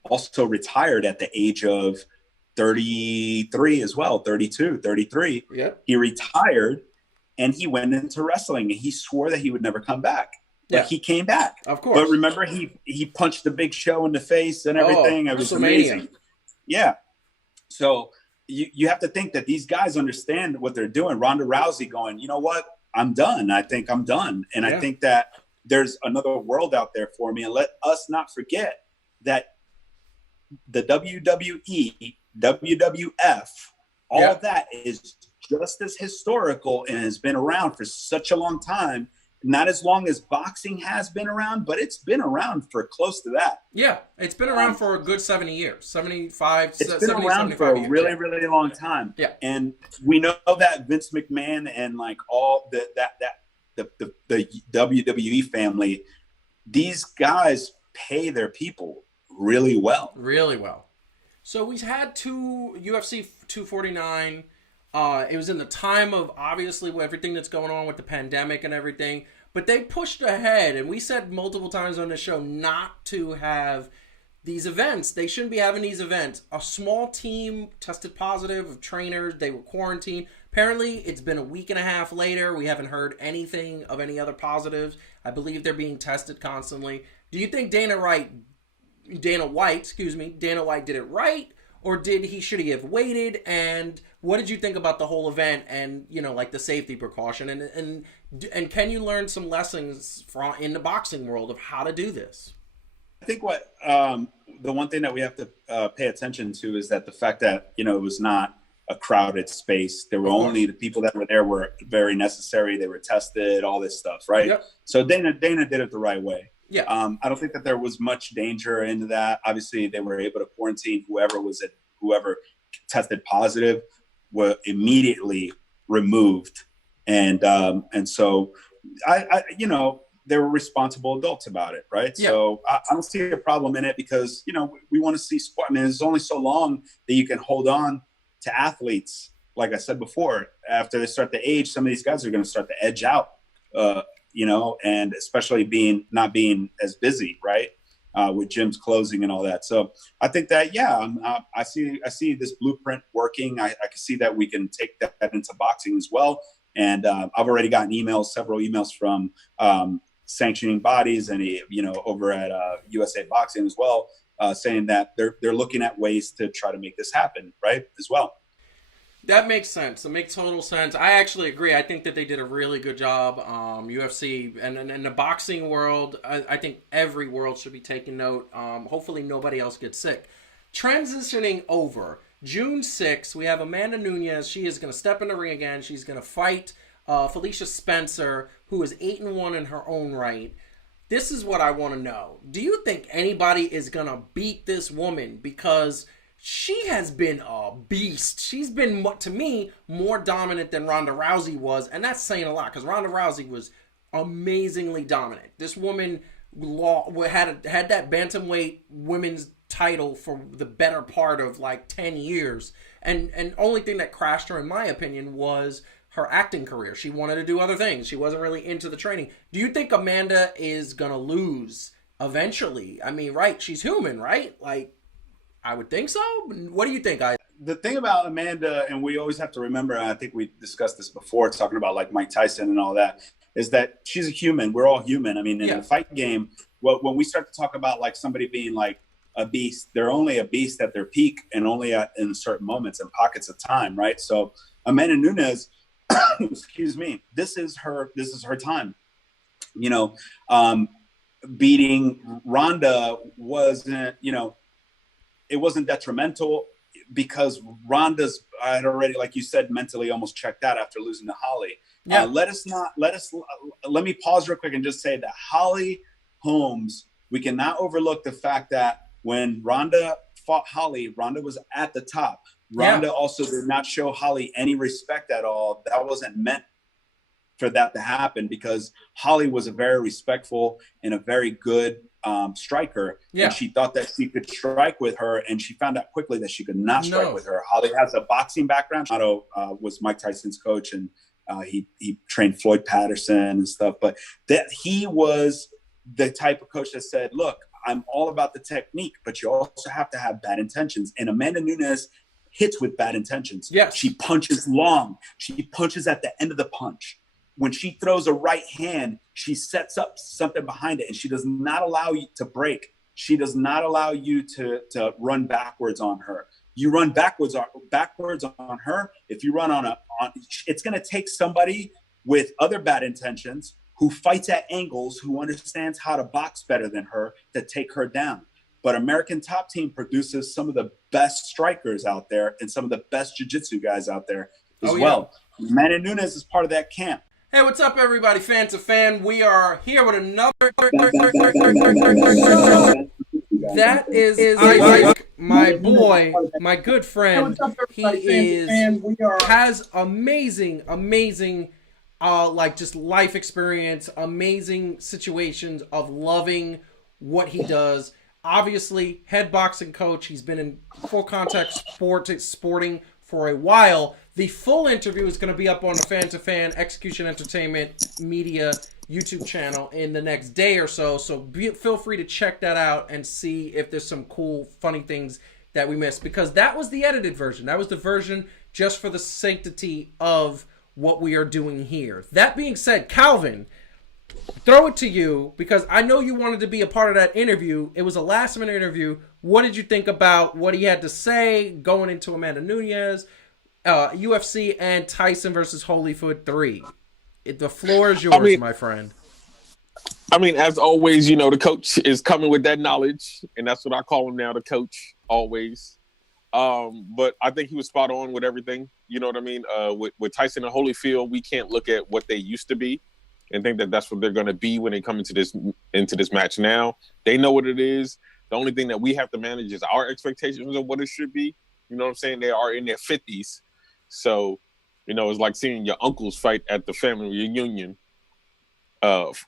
also retired at the age of 33 as well, 32, 33. Yep. He retired and he went into wrestling, and he swore that he would never come back. But he came back. Of course. But remember, he punched the Big Show in the face and everything. It was amazing. Yeah. So you have to think that these guys understand what they're doing. Ronda Rousey going, you know what? I'm done. I think I'm done. And I think that there's another world out there for me. And let us not forget that the WWE, WWF, all of that is just as historical and has been around for such a long time. Not as long as boxing has been around, but it's been around for close to that. Yeah, it's been around for a good 70 years, 75, it's 70, been around for a really, really long time. Yeah, and we know that Vince McMahon and like all the WWE family, these guys pay their people really well. Really well. So we had two UFC 249. It was in the time of, obviously, everything that's going on with the pandemic and everything. But they pushed ahead, and we said multiple times on the show not to have these events. They shouldn't be having these events. A small team tested positive of trainers. They were quarantined. Apparently, it's been a week and a half later. We haven't heard anything of any other positives. I believe they're being tested constantly. Do you think Dana White did it right? Or should he have waited? And what did you think about the whole event and, like the safety precaution? And can you learn some lessons in the boxing world of how to do this? I think the one thing that we have to pay attention to is that the fact that, it was not a crowded space. There were only the people that were there were very necessary. They were tested, all this stuff, right? Yep. So Dana did it the right way. Yeah. I don't think that there was much danger into that. Obviously, they were able to quarantine whoever tested positive were immediately removed, and so I they were responsible adults about it, right? Yeah. So I don't see a problem in it because we want to see sport. I mean, there's only so long that you can hold on to athletes. Like I said before, after they start to age, some of these guys are going to start to edge out. And especially not being as busy, right? With gyms closing and all that. So I think that, I see this blueprint working. I can see that we can take that into boxing as well. And I've already gotten several emails from sanctioning bodies and, over at USA Boxing as well, saying that they're looking at ways to try to make this happen, right, as well. That makes sense. It makes total sense. I actually agree. I think that they did a really good job. UFC and in the boxing world, I think every world should be taking note. Hopefully nobody else gets sick. Transitioning over, June 6th, we have Amanda Nunes. She is going to step in the ring again. She's going to fight Felicia Spencer, who is 8-1 in her own right. This is what I want to know. Do you think anybody is going to beat this woman? Because she has been a beast. She's been, to me, more dominant than Ronda Rousey was. And that's saying a lot because Ronda Rousey was amazingly dominant. This woman had that bantamweight women's title for the better part of like 10 years. And only thing that crashed her, in my opinion, was her acting career. She wanted to do other things. She wasn't really into the training. Do you think Amanda is going to lose eventually? I mean, right? She's human, right? Like, I would think so. What do you think? The thing about Amanda, and we always have to remember, and I think we discussed this before, talking about like Mike Tyson and all that, is that she's a human. We're all human. I mean, in the fight game, when we start to talk about like somebody being like a beast, they're only a beast at their peak and only in certain moments and pockets of time, right? So Amanda Nunes, excuse me, this is her time. Beating Ronda wasn't, it wasn't detrimental because Ronda's, I had already, like you said, mentally almost checked out after losing to Holly. Yeah. Let me pause real quick and just say that Holly Holmes, we cannot overlook the fact that when Ronda fought Holly, Ronda was at the top. Ronda also did not show Holly any respect at all. That wasn't meant for that to happen because Holly was a very respectful and a very good striker. And she thought that she could strike with her, and she found out quickly that she could not strike with her. Holly has a boxing background. Otto was Mike Tyson's coach, and he trained Floyd Patterson and stuff. But that he was the type of coach that said, look, I'm all about the technique, but you also have to have bad intentions. And Amanda Nunes hits with bad intentions. Yes. She punches long. She punches at the end of the punch. When she throws a right hand, she sets up something behind it, and she does not allow you to break. She does not allow you to run backwards on her. You run backwards on her. If you run on it's going to take somebody with other bad intentions who fights at angles, who understands how to box better than her to take her down. But American Top Team produces some of the best strikers out there and some of the best jiu-jitsu guys out there as well. Amanda Nunes is part of that camp. Hey, what's up, everybody? Fan to Fan. We are here with another. That is Isaac, my boy, my good friend. He has amazing, like just life experience, amazing situations of loving what he does. obviously head boxing coach. He's been in full contact sporting for a while. The full interview is going to be up on the Fan2Fan Execution Entertainment Media YouTube channel in the next day or so. So feel free to check that out and see if there's some cool, funny things that we missed. Because that was the edited version. That was the version just for the sanctity of what we are doing here. That being said, Calvin, throw it to you because I know you wanted to be a part of that interview. It was a last-minute interview. What did you think about what he had to say going into Amanda Nunes, UFC, and Tyson versus Holyfield 3? The floor is yours, my friend. I mean, as always, you know, the coach is coming with that knowledge, and that's what I call him now, the coach, always. But I think he was spot on with everything. You know what I mean? With Tyson and Holyfield, we can't look at what they used to be and think that that's what they're going to be when they come into this match now. They know what it is. The only thing that we have to manage is our expectations of what it should be. You know what I'm saying? They are in their 50s. So, you know, it's like seeing your uncles fight at the family reunion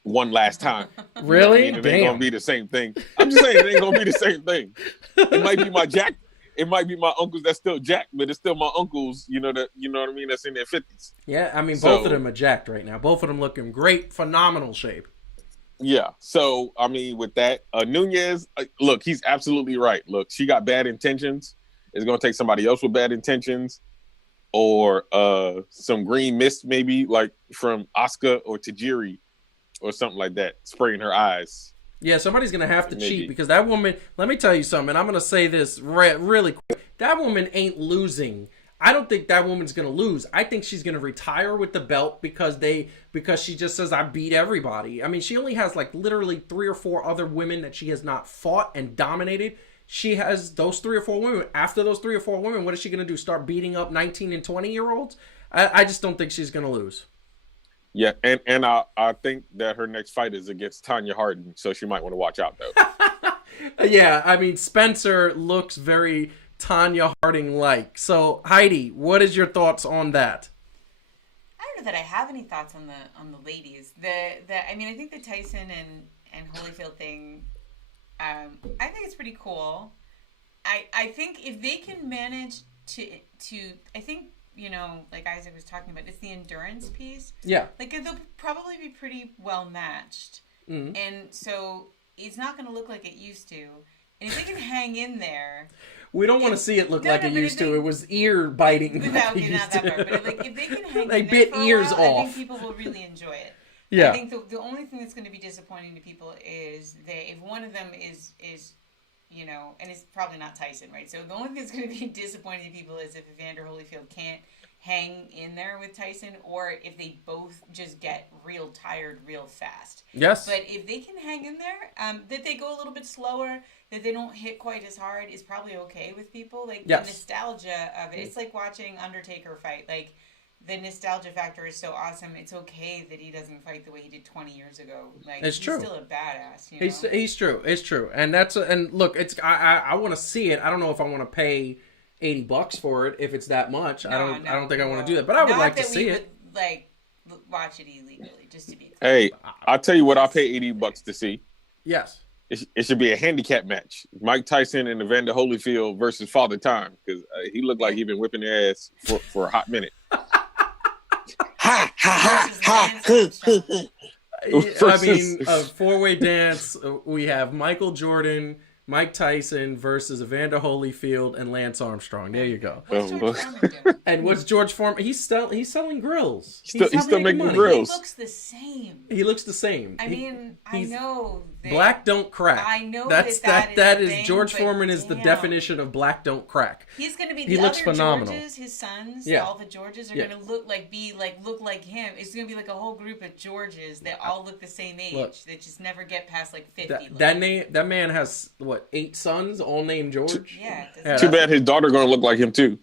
one last time. Really? You know what I mean? It ain't going to be the same thing. I'm just saying it ain't going to be the same thing. It might be my Jack. It might be my uncles that's still jacked, but it's still my uncles, you know what I mean, that's in their 50s. Yeah, I mean, both of them are jacked right now. Both of them looking great, phenomenal shape. Yeah, so, I mean, with that, Nunes, look, he's absolutely right. Look, she got bad intentions. It's going to take somebody else with bad intentions or some green mist maybe, like from Asuka or Tajiri or something like that, spraying her eyes. Yeah, somebody's going to have to cheat because that woman, let me tell you something, I'm going to say this really quick. That woman ain't losing. I don't think that woman's going to lose. I think she's going to retire with the belt because she just says, I beat everybody. I mean, she only has like literally 3 or 4 other women that she has not fought and dominated. She has those 3 or 4 women. After those 3 or 4 women, what is she going to do? Start beating up 19 and 20-year-olds? I just don't think she's going to lose. Yeah, and I think that her next fight is against Tanya Hardin, so she might want to watch out, though. Yeah, I mean, Spencer looks very Tanya Harding-like. So, Heidi, what is your thoughts on that? I don't know that I have any thoughts on the ladies. I mean, I think the Tyson and Holyfield thing, I think it's pretty cool. I think if they can manage to I think, you know, like Isaac was talking about, it's the endurance piece. Yeah. Like, they'll probably be pretty well matched. Mm-hmm. And so it's not going to look like it used to. And if they can hang in there... We don't want to see it look like it used to. It was ear biting. Not that part. But like, if they can hang they in bit there for ears a while, off. I think people will really enjoy it. Yeah. I think the only thing that's going to be disappointing to people is if one of them is you know, and it's probably not Tyson, right? So the only thing that's going to be disappointing to people is if Evander Holyfield can't hang in there with Tyson, or if they both just get real tired real fast. Yes. But if they can hang in there, that they go a little bit slower, that they don't hit quite as hard, is probably okay with people. Like, yes. The nostalgia of it. It's like watching Undertaker fight. Like, the nostalgia factor is so awesome. It's okay that he doesn't fight the way he did 20 years ago. Like, it's true. He's still a badass. You know? He's true. It's true. And and look, it's I want to see it. I don't know if I want to pay $80 for it if it's that much. I don't think I want to do that, but I would like to see it. Like, watch it illegally, just to be clear. Hey, I'll tell you what, I'll pay $80 to see. Yes. It should be a handicap match. Mike Tyson and Evander Holyfield versus Father Time, because he looked like he'd been whipping their ass for a hot minute. Ha ha ha ha! I mean, a 4-way dance. We have Michael Jordan, Mike Tyson versus Evander Holyfield and Lance Armstrong. There you go. What's George Foreman doing? And what's George Foreman? He's selling grills. He's still making grills. He looks the same. He looks the same. I mean, I know that, black don't crack. I know that is thing, George Foreman is the definition of black don't crack. He's going to be he looks phenomenal. Georges, his sons, yeah. all the Georges are going to look like him. It's going to be like a whole group of Georges that all look the same age. That just never get past like 50. That man has what, 8 sons, all named George? Yeah. Too bad his daughter going to look like him too.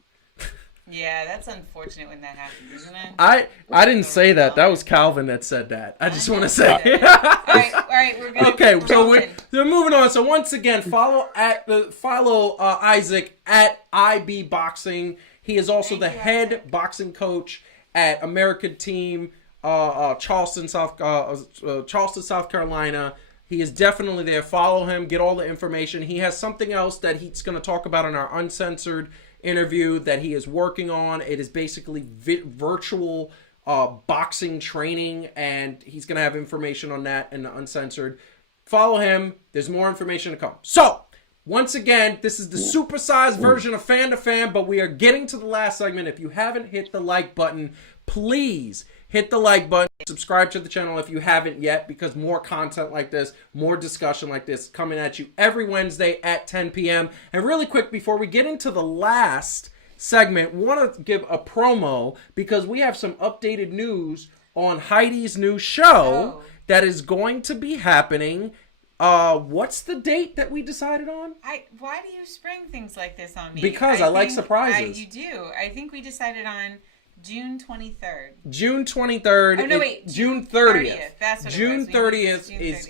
Yeah, that's unfortunate when that happens, isn't it? I didn't say that. That was Calvin that said that. I just want to say. All right, we're good. Okay, so we're moving on. So once again, follow Isaac at Ibboxing. He is also the head boxing coach at American Team Charleston, South Carolina. He is definitely there. Follow him. Get all the information. He has something else that he's going to talk about in our uncensored interview that he is working on. It is basically virtual boxing training, and he's going to have information on that in the uncensored. Follow him. There's more information to come. So, once again, this is the supersized version of Fan to Fan, but we are getting to the last segment. If you haven't hit the like button, please hit the like button. Subscribe to the channel if you haven't yet, because more content like this, more discussion like this coming at you every Wednesday at 10 p.m. And really quick, before we get into the last segment, want to give a promo because we have some updated news on Heidi's new show that is going to be happening. What's the date that we decided on? Why do you spring things like this on me? Because I like surprises. You do. I think we decided on June 23rd. June 23rd. Oh, no, wait. June 30th. That's what June it was. 30th is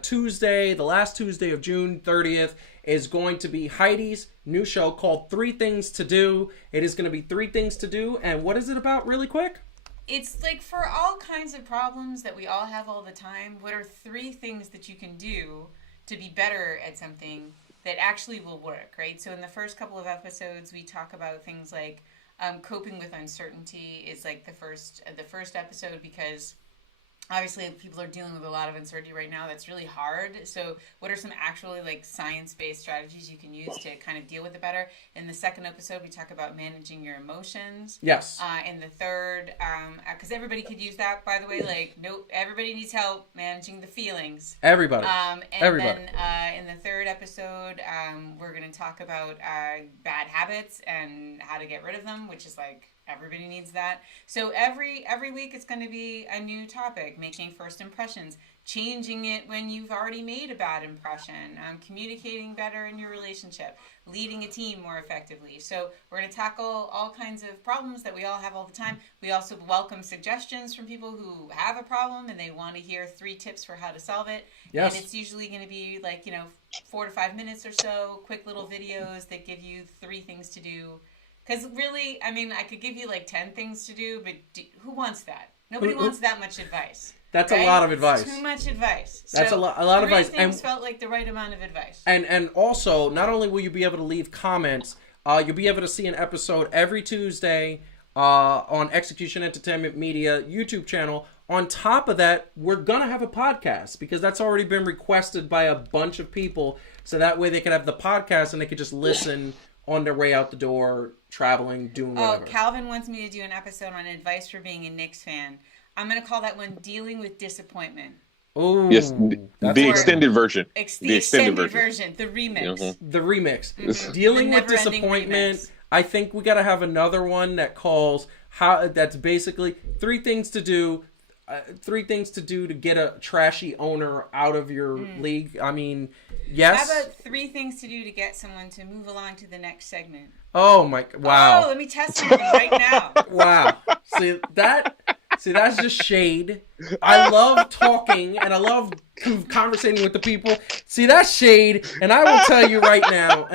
Tuesday. The last Tuesday of June 30th is going to be Heidi's new show called 3 Things to Do. It is going to be 3 Things to Do. And what is it about, really quick? It's like for all kinds of problems that we all have all the time, what are 3 things that you can do to be better at something that actually will work, right? So in the first couple of episodes, we talk about things like coping with uncertainty is like the first episode, because obviously people are dealing with a lot of uncertainty right now. That's really hard. So what are some actually like science-based strategies you can use to kind of deal with it better? In the second episode, we talk about managing your emotions. Yes. In the third, because everybody could use that, by the way, like, nope, everybody needs help managing the feelings. Everybody. Everybody. Then in the third episode, we're going to talk about bad habits and how to get rid of them, which is like, everybody needs that. So every week it's going to be a new topic, making first impressions, changing it when you've already made a bad impression, communicating better in your relationship, leading a team more effectively. So we're going to tackle all kinds of problems that we all have all the time. We also welcome suggestions from people who have a problem and they want to hear 3 tips for how to solve it. Yes. And it's usually going to be like, 4 to 5 minutes or so, quick little videos that give you 3 things to do. Because really, I mean, I could give you like 10 things to do, but who wants that? Nobody wants that much advice. That's right? a lot of advice. It's too much advice. That's a lot of advice. 3 things felt like the right amount of advice. And also, not only will you be able to leave comments, you'll be able to see an episode every Tuesday on Execution Entertainment Media YouTube channel. On top of that, we're going to have a podcast because that's already been requested by a bunch of people. So that way they can have the podcast and they can just listen on their way out the door, traveling, doing whatever. Oh, Calvin wants me to do an episode on advice for being a Knicks fan. I'm going to call that one Dealing with Disappointment. Oh, yes, the extended version. The extended version. The remix. Mm-hmm. The remix. Mm-hmm. Dealing with disappointment. Remix. I think we got to have another one that calls that's basically 3 things to do. 3 things to do to get a trashy owner out of your league. I mean, yes. How about 3 things to do to get someone to move along to the next segment? Oh my! Wow. Oh, let me test something right now. Wow. See, that's just shade. I love talking and I love conversating with the people. See, that's shade, and I will tell you right now,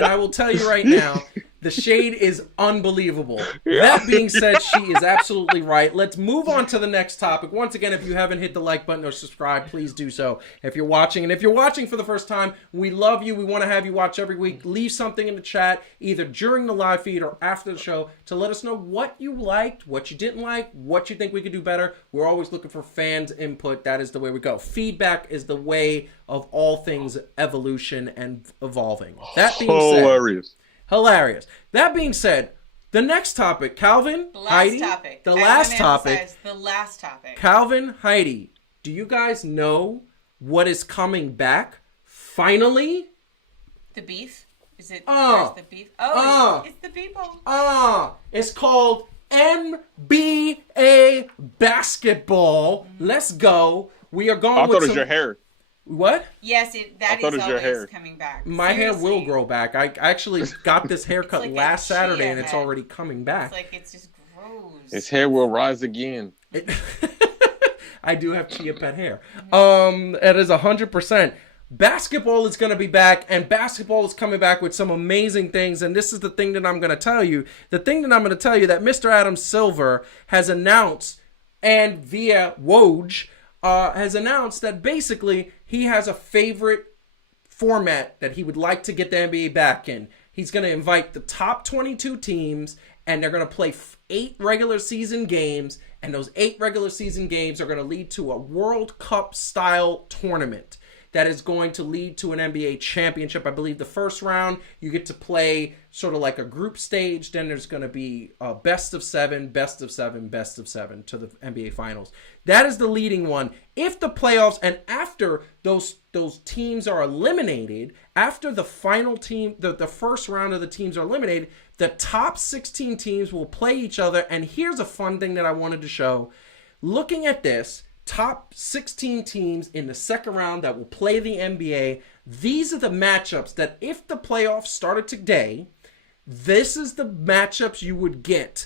the shade is unbelievable. That being said, she is absolutely right. Let's move on to the next topic. Once again, if you haven't hit the like button or subscribe, please do so. If you're watching, and if you're watching for the first time, we love you. We want to have you watch every week. Leave something in the chat, either during the live feed or after the show, to let us know what you liked, what you didn't like, what you think we could do better. We're always looking for fans' input. That is the way we go. Feedback is the way of all things evolution and evolving. That being said, hilarious. That being said, the next topic, Calvin, the last Heidi, topic. The last topic. Calvin, Heidi, do you guys know what is coming back? Finally, the beef. Is it? Where's the beef? Oh, it's the people. It's called NBA basketball. Let's go. We are going. I thought it was your hair. What? Yes, that is always coming back. My hair will grow back. I actually got this haircut like last Saturday, and it's already coming back. It's like it's just gross. His hair will rise again. I do have chia pet hair. It is 100%. Basketball is going to be back, and basketball is coming back with some amazing things, and this is the thing that I'm going to tell you. The thing that I'm going to tell you that Mr. Adam Silver has announced, and via Woj, has announced that basically he has a favorite format that he would like to get the NBA back in. He's going to invite the top 22 teams, and they're going to play 8 regular season games, and those 8 regular season games are going to lead to a World Cup style tournament that is going to lead to an NBA championship. I believe the first round, you get to play sort of like a group stage. Then there's going to be a best of 7, best of 7, best of 7 to the NBA Finals. That is the leading one. If the playoffs, and after those teams are eliminated, after the final team, the first round of the teams are eliminated, the top 16 teams will play each other. And here's a fun thing that I wanted to show. Looking at this, top 16 teams in the second round that will play the NBA. These are the matchups that if the playoffs started today, this is the matchups you would get.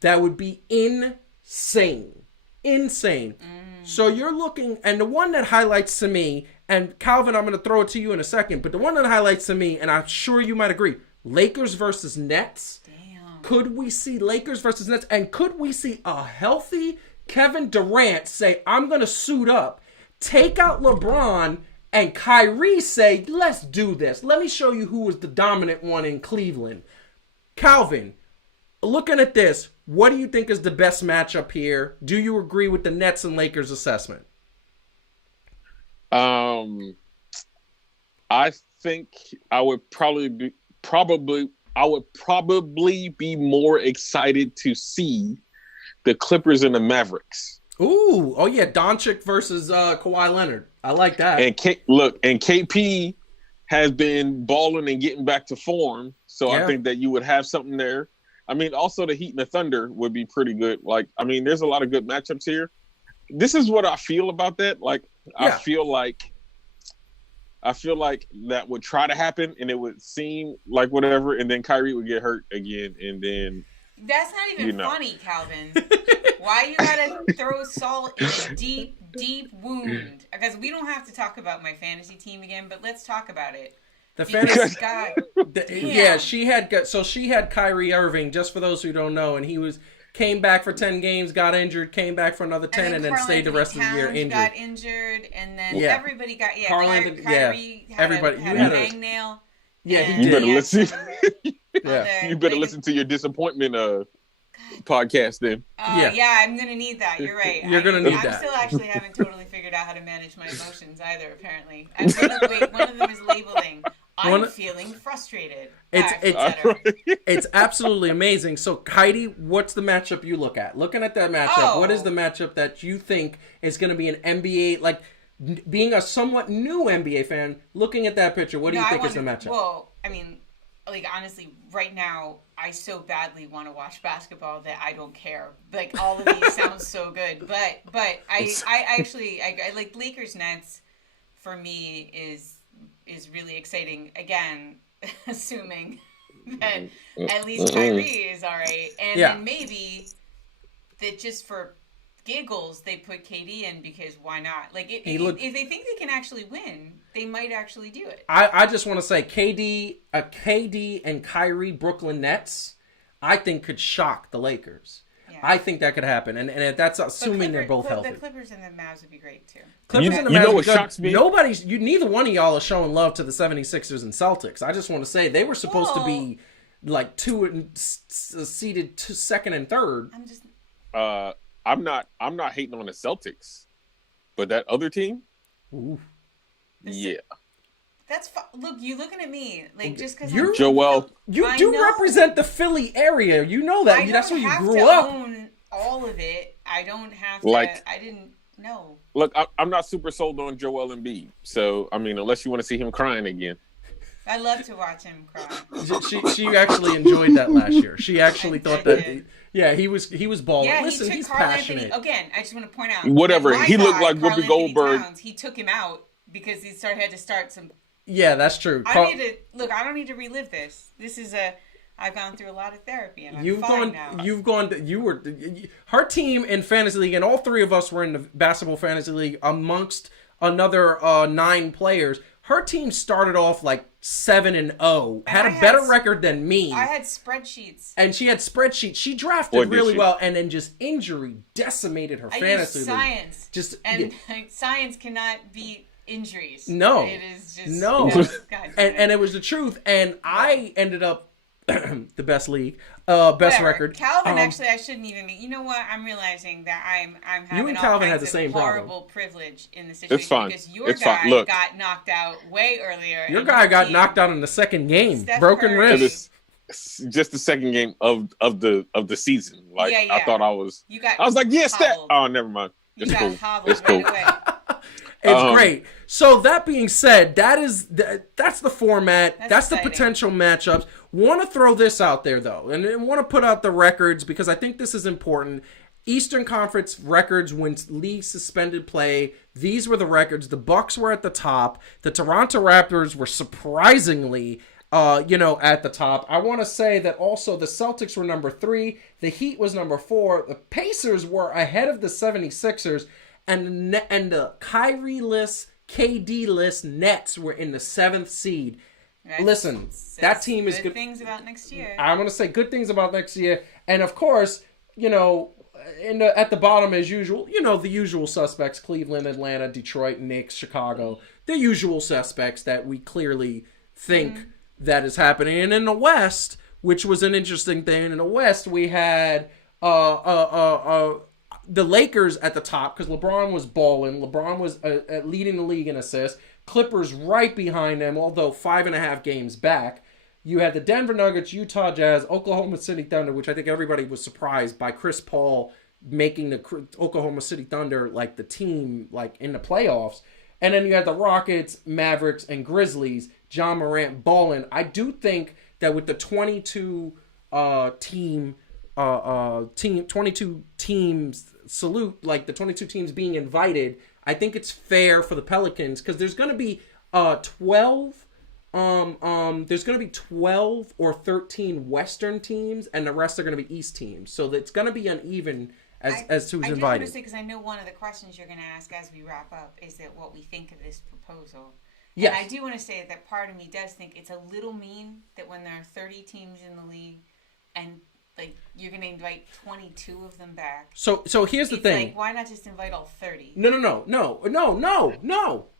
That would be insane. Insane. So you're looking, and the one that highlights to me, and Calvin, I'm going to throw it to you in a second, but the one that highlights to me, and I'm sure you might agree, Lakers versus Nets. Damn. Could we see Lakers versus Nets? And could we see a healthy Kevin Durant say, I'm going to suit up, take out LeBron, and Kyrie say, let's do this. Let me show you who was the dominant one in Cleveland. Calvin, looking at this, what do you think is the best matchup here? Do you agree with the Nets and Lakers assessment? I think I would probably be more excited to see the Clippers and the Mavericks. Ooh, oh yeah, Doncic versus Kawhi Leonard. I like that. And KP has been balling and getting back to form, so Yeah. I think that you would have something there. I mean, also the Heat and the Thunder would be pretty good. Like, I mean, there's a lot of good matchups here. This is what I feel about that. Like, Yeah. I feel like that would try to happen, and it would seem like whatever, and then Kyrie would get hurt again, and then. That's not even funny, Calvin. Why you gotta throw salt in a deep, deep wound? Because we don't have to talk about my fantasy team again, but let's talk about it. The Because fantasy, God, yeah, she had Kyrie Irving, just for those who don't know, and he came back for 10 games, got injured, came back for another 10, and then stayed the rest of the year injured. Got injured, and then Yeah. everybody got Everybody. Kyrie had You a had a- hangnail. Yeah, and he You better had listen. some Yeah. You better like, listen to your disappointment podcast then. Yeah, I'm gonna need that. You're right. You're gonna need I'm that. still actually haven't totally figured out how to manage my emotions either. Apparently, and one of them is labeling. I'm feeling frustrated. It's absolutely amazing. So, Heidi, what's the matchup you look at? Looking at that matchup, what is the matchup that you think is going to be an NBA, like, being a somewhat new NBA fan, looking at that picture, what do you think is the matchup? Well, I mean, like, honestly, right now, I so badly want to watch basketball that I don't care. Like, all of these sound so good. But I actually like Lakers Nets, for me, is really exciting. Again, assuming that at least Kyrie is all right. And then maybe that just for giggles, they put KD in, because why not? Like, if they think they can actually win, they might actually do it. I just want to say KD and Kyrie Brooklyn Nets, I think could shock the Lakers. Yeah. I think that could happen, and that's assuming they're both healthy. The Clippers and the Mavs would be great too. Clippers and the Mavs would be good. Neither one of y'all are showing love to the 76ers and Celtics. I just want to say they were supposed to be like seeded second and third. I'm not hating on the Celtics, but that other team, yeah. That's look. You looking at me like just because you're Joel. You do represent the Philly area. You know that. That's where you grew up. I own all of it. I don't have to. Like, I didn't know. Look, I'm not super sold on Joel Embiid. So I mean, unless you want to see him crying again. I love to watch him cry. She actually enjoyed that last year. She actually thought that. Yeah, he was balling. Yeah, listen, he's Carl passionate. Anthony, again, I just want to point out. Whatever. He looked like Whoopi Goldberg. Towns, he took him out because he had to start some. Yeah, that's true. I don't need to relive this. This is I've gone through a lot of therapy, and I'm fine now. Her team in fantasy league, and all three of us were in the basketball fantasy league amongst another 9 players. Her team started off like 7-0, had a better record than me. I had spreadsheets. And she had spreadsheets. She drafted really well, and then just injury decimated her fantasy. Used science. Science cannot beat injuries. No. It is just... No. God, and it was the truth. And I ended up the best league, best record. Calvin, actually, I shouldn't even. You know what? I'm realizing that I'm having you and Calvin had the same horrible privilege in the situation. It's fine. Because your guy got knocked out way earlier. Your guy got knocked out in the second game, Steph broken Curry. wrist. It's just the second game of the season. Like Yeah. I thought I was. I was like, yes, that. hobbled. Oh, never mind. You It's got cool. hobbled It's cool. right away. It's great. So that being said, that's the format. That's the exciting. potential matchups. Want to throw this out there though, and I want to put out the records because I think this is important. Eastern Conference records when league suspended play. These were the records. The Bucks were at the top. The Toronto Raptors were surprisingly, at the top. I want to say that also the Celtics were number 3. The Heat was number 4. The Pacers were ahead of the 76ers. And the Kyrie-less, KD-less Nets were in the 7th seed. Right. Listen, that team is good. Things about next year. I'm going to say good things about next year. And of course, at the bottom as usual, the usual suspects, Cleveland, Atlanta, Detroit, Knicks, Chicago. The usual suspects that we clearly think that is happening. And in the West, which was an interesting thing, in the West we had the Lakers at the top because LeBron was balling. LeBron was leading the league in assists. Clippers right behind them, although 5.5 games back. You had the Denver Nuggets, Utah Jazz, Oklahoma City Thunder, which I think everybody was surprised by Chris Paul making the Oklahoma City Thunder like the team like in the playoffs. And then you had the Rockets, Mavericks, and Grizzlies. John Morant balling. I do think that with the 22 teams salute, like the 22 teams being invited, I think it's fair for the Pelicans because there's going to be 12 there's going to be 12 or 13 Western teams and the rest are going to be East teams. So it's going to be uneven as to who's invited. I just want to say, because I know one of the questions you're going to ask as we wrap up is that what we think of this proposal. Yes. And I do want to say that part of me does think it's a little mean that when there are 30 teams in the league and like you're going to invite 22 of them back. So here's the thing. Like, why not just invite all 30? No.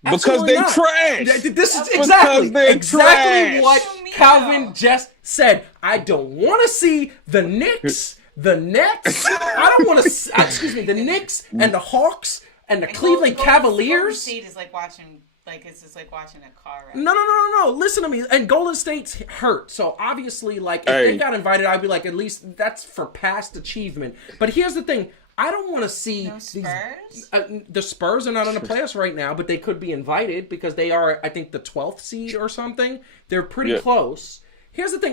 Because they not. trash. This is Because they're exactly trash. what Calvin just said. I don't want to see the Knicks, the Nets. I don't want to. The Knicks and the Hawks and the Cleveland Cavaliers. Golden State is like watching. Like it's just like watching a car wreck. No. Listen to me. And Golden State's hurt. So obviously, like, if they got invited, I'd be like, at least that's for past achievement. But here's the thing. I don't want to see Spurs? The Spurs are not in the playoffs right now, but they could be invited because they are, I think, the 12th seed or something. They're pretty close. Here's the thing.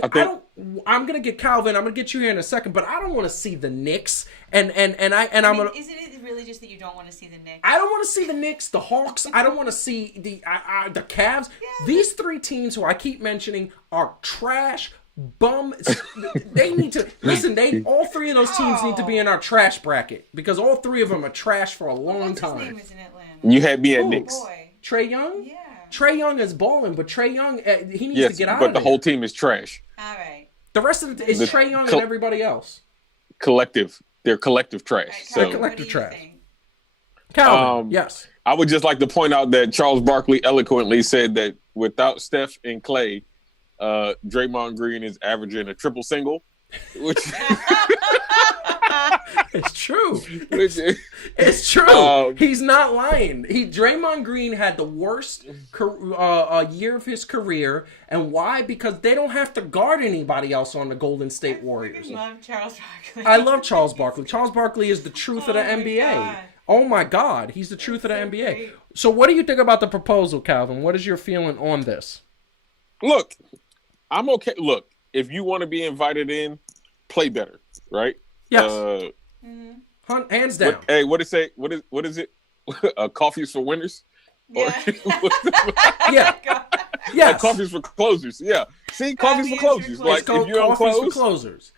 I'm gonna get Calvin. I'm gonna get you here in a second, but I don't want to see the Knicks. I'm gonna. Isn't it really just that you don't want to see the Knicks? I don't want to see the Knicks, the Hawks. I don't want to see the Cavs. Yeah. These 3 teams who I keep mentioning are trash. Bum. They need to listen. All 3 of those teams need to be in our trash bracket because all 3 of them are trash for a long time. What's his name is in Atlanta? You had me at Knicks. Boy. Trae Young. Yeah. Trae Young is balling, but Trae Young he needs to get out of it. But the whole team is trash. All right. The rest of it is Trae Young and everybody else. Collective. They're collective trash. Right, so collective trash. Calvin, yes. I would just like to point out that Charles Barkley eloquently said that without Steph and Clay, Draymond Green is averaging a triple single, which it's true. It's true. He's not lying. Draymond Green had the worst year of his career, and why? Because they don't have to guard anybody else on the Golden State Warriors. I love Charles Barkley. I love Charles Barkley. Charles Barkley is the truth of the NBA. God. Oh my God, he's the truth of the NBA. Great. So, what do you think about the proposal, Calvin? What is your feeling on this? Look, I'm okay. Look, if you want to be invited in, play better, right? Yes. Hands down. What is it? Coffees for winners? Yeah. Yeah. Yes. Coffees for closers. Yeah. See, coffees for closers. Like if you're on coffees for closers.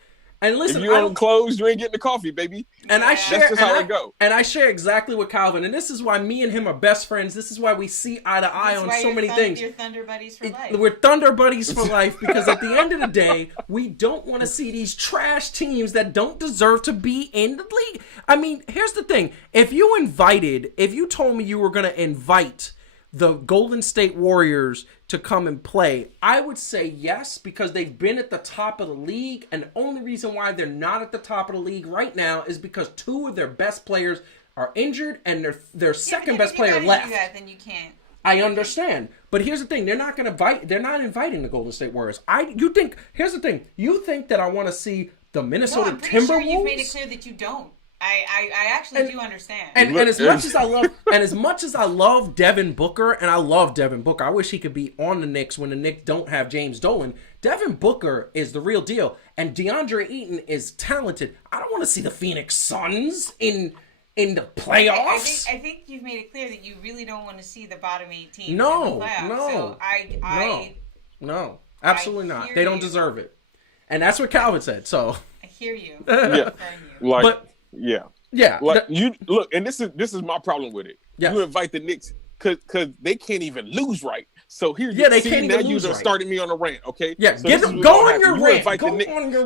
And listen, if you ain't closed, you ain't getting the coffee, baby. And I share, that's just how it go. And I share exactly what Calvin. And this is why me and him are best friends. This is why we see eye to eye on so many things. You're Thunder Buddies for life. We're Thunder Buddies for life because at the end of the day, we don't want to see these trash teams that don't deserve to be in the league. I mean, here's the thing. If you told me you were going to invite the Golden State Warriors to come and play, I would say yes, because they've been at the top of the league, and the only reason why they're not at the top of the league right now is because two of their best players are injured and their second best player left. Do that, then you can't. I understand, but here's the thing: they're not inviting the Golden State Warriors. Here's the thing: you think that I want to see the Minnesota Timberwolves? Sure you've made it clear that you don't. I actually do understand. And as much as I love Devin Booker, and I love Devin Booker, I wish he could be on the Knicks when the Knicks don't have James Dolan. Devin Booker is the real deal, and DeAndre Ayton is talented. I don't want to see the Phoenix Suns in the playoffs. I think you've made it clear that you really don't want to see the bottom 8 teams in the playoffs. No, absolutely not. They don't deserve it, and that's what Calvin said. So I hear you. Yeah. Yeah. Like you look, and this is my problem with it. Yeah. You invite the Knicks because they can't even lose right. So here, they can't even lose right. Starting me on a rant, okay? Yeah, so go on your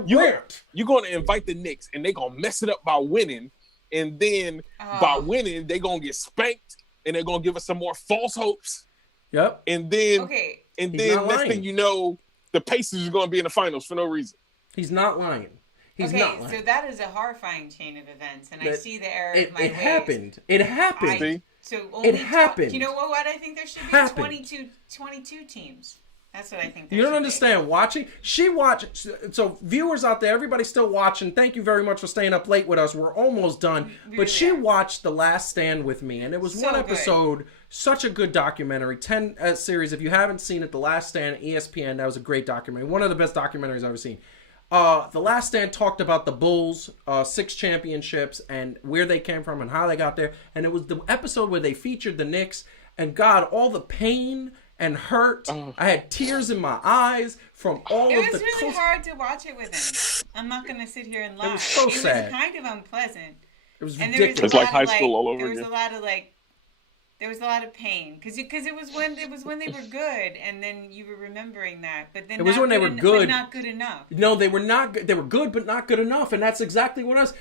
rant. You're gonna invite the Knicks, and they're gonna mess it up by winning, and then by winning, they're gonna get spanked, and they're gonna give us some more false hopes. Yep. And then, next thing you know, the Pacers are gonna be in the finals for no reason. He's not lying. He's not lying. So that is a horrifying chain of events, and I see the error of my ways. It happened. It happened. You know what? I think there should be 22 teams. That's what I think. You don't understand. So viewers out there, everybody's still watching. Thank you very much for staying up late with us. We're almost done. But she watched The Last Stand with me, and it was one episode. Such a good documentary. 10 series. If you haven't seen it, The Last Stand, ESPN. That was a great documentary. One of the best documentaries I've ever seen. The Last Stand talked about the Bulls' 6 championships and where they came from and how they got there. And it was the episode where they featured the Knicks. And God, all the pain and hurt. I had tears in my eyes from all of the... It was really hard to watch it with him. I'm not going to sit here and lie. It was so sad. It was kind of unpleasant. It was ridiculous. It's like high school all over again. There was a lot of pain because it was when they were good, and then you were remembering that. But then it was when they were good, but not good enough. No, they were not good. They were good, but not good enough, and that's exactly what I was.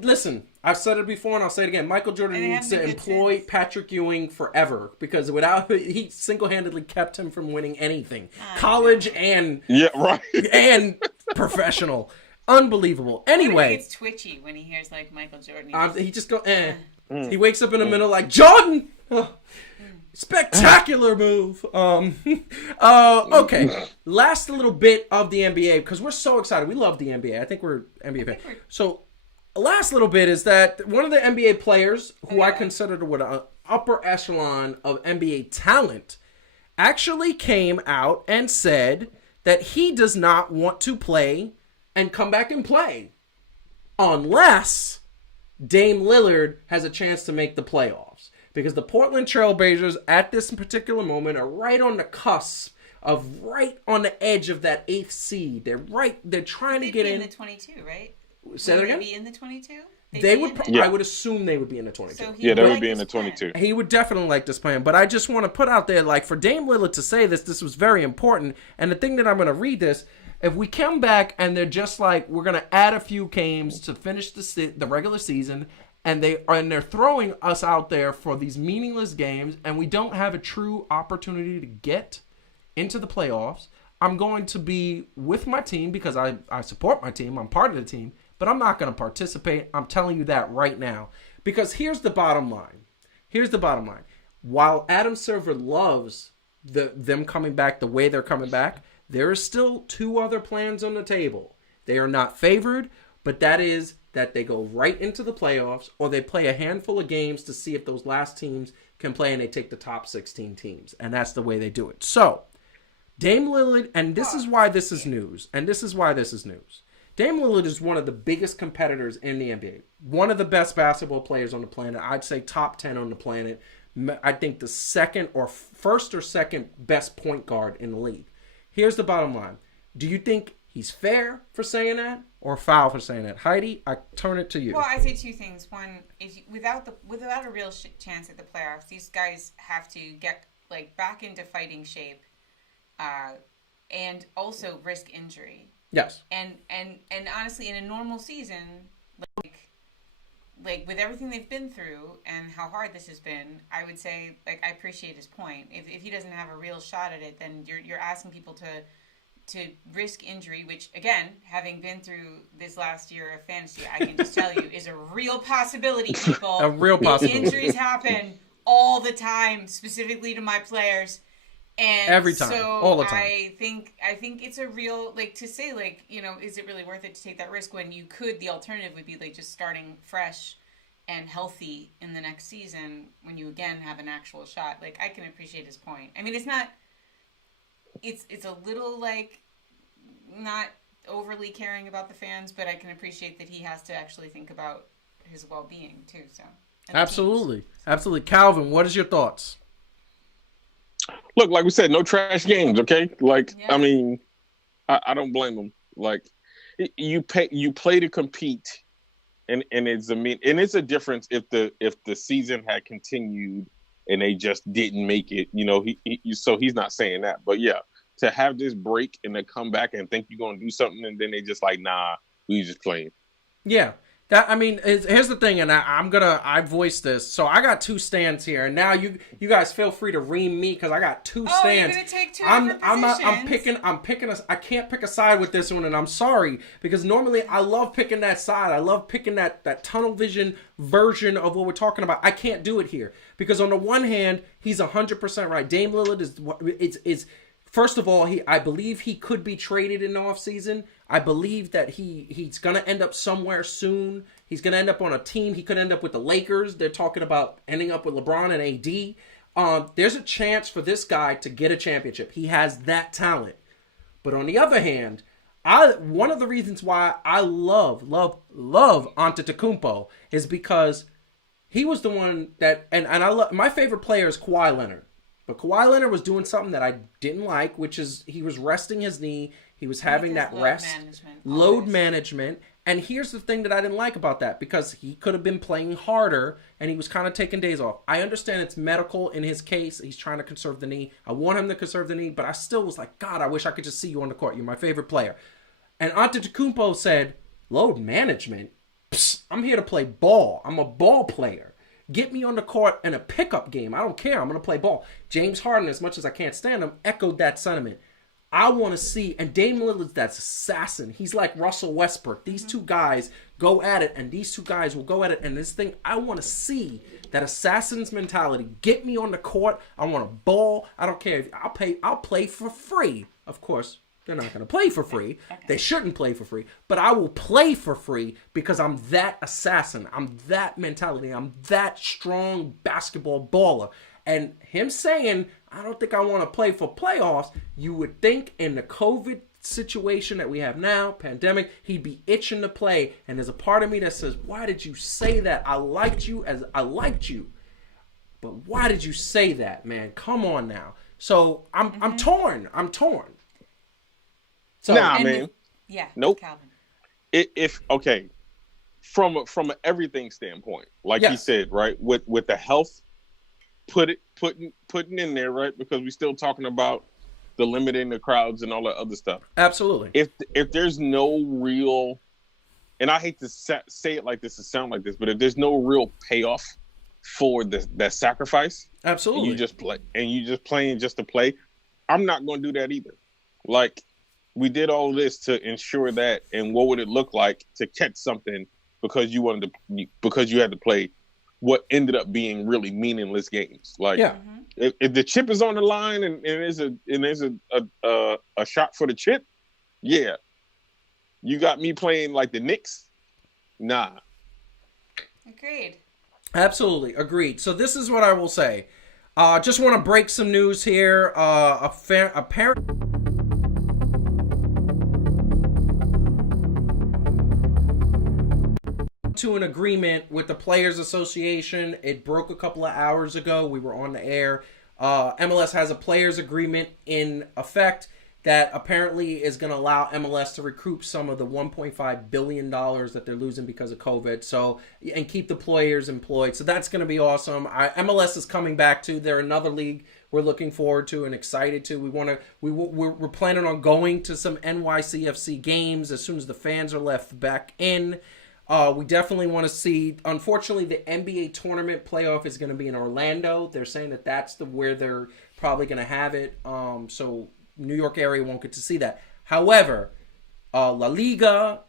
Listen, I've said it before, and I'll say it again. Michael Jordan needs to employ Patrick Ewing forever because he single-handedly kept him from winning anything, college and and professional. Unbelievable. Anyway, it's twitchy when he hears like Michael Jordan. He just go. He wakes up in the middle like Jordan. Spectacular move. Okay. Last little bit of the NBA because we're so excited. We love the NBA. I think we're NBA fans. So, last little bit is that one of the NBA players who I consider an upper echelon of NBA talent actually came out and said that he does not want to play and come back and play unless Dame Lillard has a chance to make the playoffs. Because the Portland Trailblazers at this particular moment are right on the cusp of right on the edge of that 8th seed. They're trying to get in. They'd be in the 22, right? Say that again? They'd be in the 22? They would. I would assume they would be in the 22. So they would be in the 22. He would definitely like this plan. But I just want to put out there, like, for Dame Lillard to say this was very important. And the thing that I'm going to read this, if we come back and they're just like, we're going to add a few games to finish the regular season, and they're throwing us out there for these meaningless games, and we don't have a true opportunity to get into the playoffs, I'm going to be with my team because I support my team. I'm part of the team, but I'm not going to participate. I'm telling you that right now. Because here's the bottom line. While Adam Silver loves them coming back the way they're coming back, there are still 2 other plans on the table. They are not favored, but that is that they go right into the playoffs or they play a handful of games to see if those last teams can play and they take the top 16 teams. And that's the way they do it. So, Dame Lillard, and this is why this is news. Dame Lillard is one of the biggest competitors in the NBA. One of the best basketball players on the planet. I'd say top 10 on the planet. I think the first or second best point guard in the league. Here's the bottom line. Do you think he's fair for saying that or foul for saying that? Heidi, I turn it to you. Well, I say two things. One, without a real chance at the playoffs, these guys have to get like back into fighting shape, and also risk injury. Yes. And honestly, in a normal season, like with everything they've been through and how hard this has been, I would say like I appreciate his point. If he doesn't have a real shot at it, then you're asking people to risk injury, which again, having been through this last year of fantasy, I can just tell you is a real possibility, people. A real possibility. Injuries happen all the time, specifically to my players. And every time, so all the time. I think it's a real, like, to say, like, you know, is it really worth it to take that risk when you could, the alternative would be, like, just starting fresh and healthy in the next season when you, again, have an actual shot. Like, I can appreciate his point. I mean, it's not, it's a little, like, not overly caring about the fans, but I can appreciate that he has to actually think about his well-being, too, so. Absolutely. Absolutely. Calvin, what is your thoughts? Look, like we said, no trash games, okay? Like, Yeah. I mean, I don't blame them. Like, you play to compete, and it's a difference if the season had continued and they just didn't make it. You know, so he's not saying that, but yeah, to have this break and then come back and think you're gonna do something, and then they just like, nah, we just playing. Yeah. That, I mean, here's the thing, and I voiced this. So I got two stands here, and now you guys feel free to ream me because I got two stands. You're gonna take two different positions. I'm picking I can't pick a side with this one, and I'm sorry because normally I love picking that side. I love picking that tunnel vision version of what we're talking about. I can't do it here because on the one hand, he's 100% right. Dame Lillard is first of all, I believe he could be traded in the offseason. I believe that he's going to end up somewhere soon. He's going to end up on a team. He could end up with the Lakers. They're talking about ending up with LeBron and AD. There's a chance for this guy to get a championship. He has that talent. But on the other hand, one of the reasons why I love Antetokounmpo is because he was the one that, and I love, my favorite player is Kawhi Leonard. But Kawhi Leonard was doing something that I didn't like, which is he was resting his knee. He was having that load management. And here's the thing that I didn't like about that, because he could have been playing harder and he was kind of taking days off. I understand it's medical in his case. He's trying to conserve the knee. I want him to conserve the knee, but I still was like, God, I wish I could just see you on the court. You're my favorite player. And Antetokounmpo said, load management? Psst, I'm here to play ball. I'm a ball player. Get me on the court in a pickup game. I don't care. I'm going to play ball. James Harden, as much as I can't stand him, echoed that sentiment. I want to see, and Dame Lillard's that assassin. He's like Russell Westbrook. These two guys go at it, and these two guys will go at it. And this thing, I want to see that assassin's mentality. Get me on the court. I want to ball. I don't care. I'll play for free. Of course, they're not going to play for free. Okay. They shouldn't play for free. But I will play for free because I'm that assassin. I'm that mentality. I'm that strong basketball baller. And him saying, I don't think I want to play for playoffs, you would think in the COVID situation that we have now, pandemic, he'd be itching to play. And there's a part of me that says, why did you say that? I liked you. But why did you say that, man? Come on now. So I'm torn. So, nah, man. Yeah. Nope. Calvin. If okay, from an everything standpoint, like yes. he said, right, with the health, putting in there, right, because we're still talking about the limiting the crowds and all that other stuff. Absolutely. If there's no real, and I hate to say it like this to sound like this, but if there's no real payoff for that sacrifice, absolutely, and you just playing just to play, I'm not going to do that either. Like, we did all this to ensure that, and what would it look like to catch something because you had to play what ended up being really meaningless games. Like, yeah. if the chip is on the line and there's a shot for the chip, yeah. You got me playing like the Knicks? Nah. Agreed. Absolutely. Agreed. So this is what I will say. Just want to break some news here. Apparently to an agreement with the Players Association. It broke a couple of hours ago. We were on the air. MLS has a players agreement in effect that apparently is going to allow MLS to recoup some of the $1.5 billion that they're losing because of COVID. So, and keep the players employed. So that's going to be awesome. MLS is coming back too. They're another league we're looking forward to and excited to. We're planning on going to some NYCFC games as soon as the fans are left back in. We definitely want to see. Unfortunately, the NBA tournament playoff is going to be in Orlando. They're saying that that's where they're probably going to have it. So New York area won't get to see that. However, La Liga,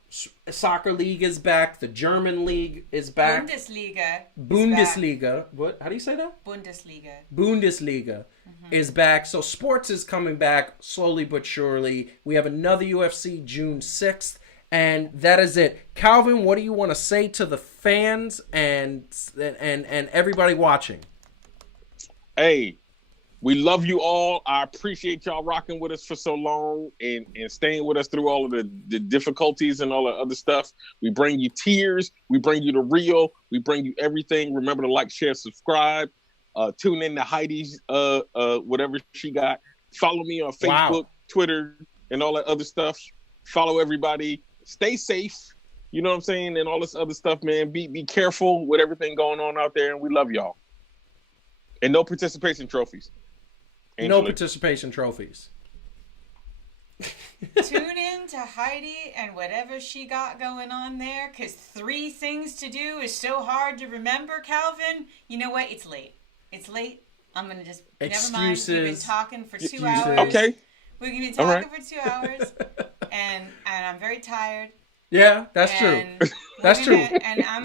soccer league is back. The German league is back. Bundesliga. What? How do you say that? Bundesliga is back. So sports is coming back slowly but surely. We have another UFC June 6th. And that is it. Calvin, what do you want to say to the fans and everybody watching? Hey, we love you all. I appreciate y'all rocking with us for so long and staying with us through all of the difficulties and all the other stuff. We bring you tears. We bring you the real. We bring you everything. Remember to like, share, subscribe. Tune in to Heidi's whatever she got. Follow me on Facebook, Twitter, and all that other stuff. Follow everybody. Stay safe. You know what I'm saying? And all this other stuff, man. Be careful with everything going on out there. And we love y'all. And no participation trophies. No participation trophies. Tune in to Heidi and whatever she got going on there, because 3 things to do is so hard to remember, Calvin. You know what? It's late. I'm going to just... Excuses. Never mind. We've been talking for 2 hours. Okay. We've been talking for 2 hours, and I'm very tired. Yeah, that's true. That's true. And I'm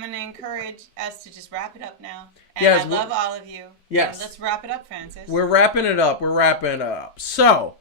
gonna encourage us to just wrap it up now. And yes, I love all of you. Yes. And let's wrap it up, Francis. We're wrapping it up. So,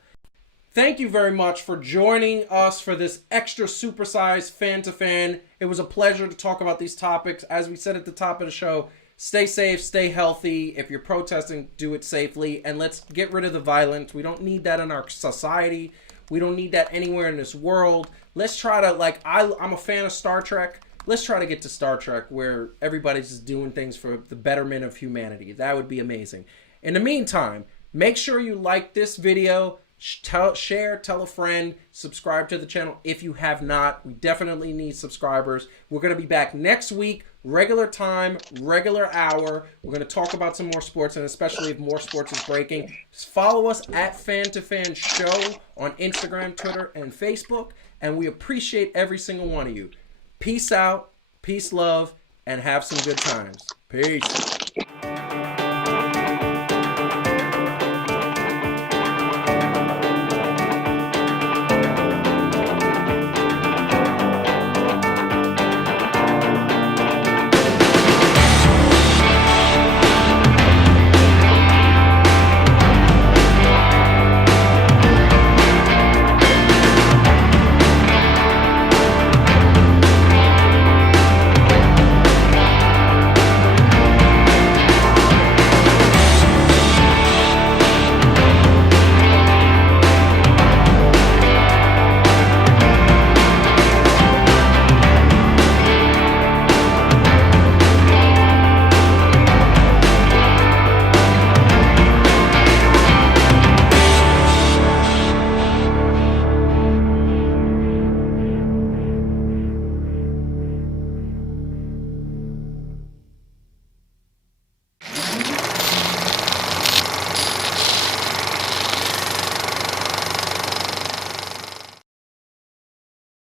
thank you very much for joining us for this extra supersized fan to fan. It was a pleasure to talk about these topics. As we said at the top of the show, stay safe, stay healthy. If you're protesting, do it safely. And let's get rid of the violence. We don't need that in our society. We don't need that anywhere in this world. Let's try to, I'm a fan of Star Trek. Let's try to get to Star Trek where everybody's just doing things for the betterment of humanity. That would be amazing. In the meantime, make sure you like this video, share, tell a friend, subscribe to the channel if you have not. We definitely need subscribers. We're going to be back next week, regular time, regular hour. We're going to talk about some more sports, and especially if more sports is breaking. Just follow us at Fan2Fan Show on Instagram, Twitter, and Facebook, and we appreciate every single one of you. Peace out, peace, love, and have some good times. Peace.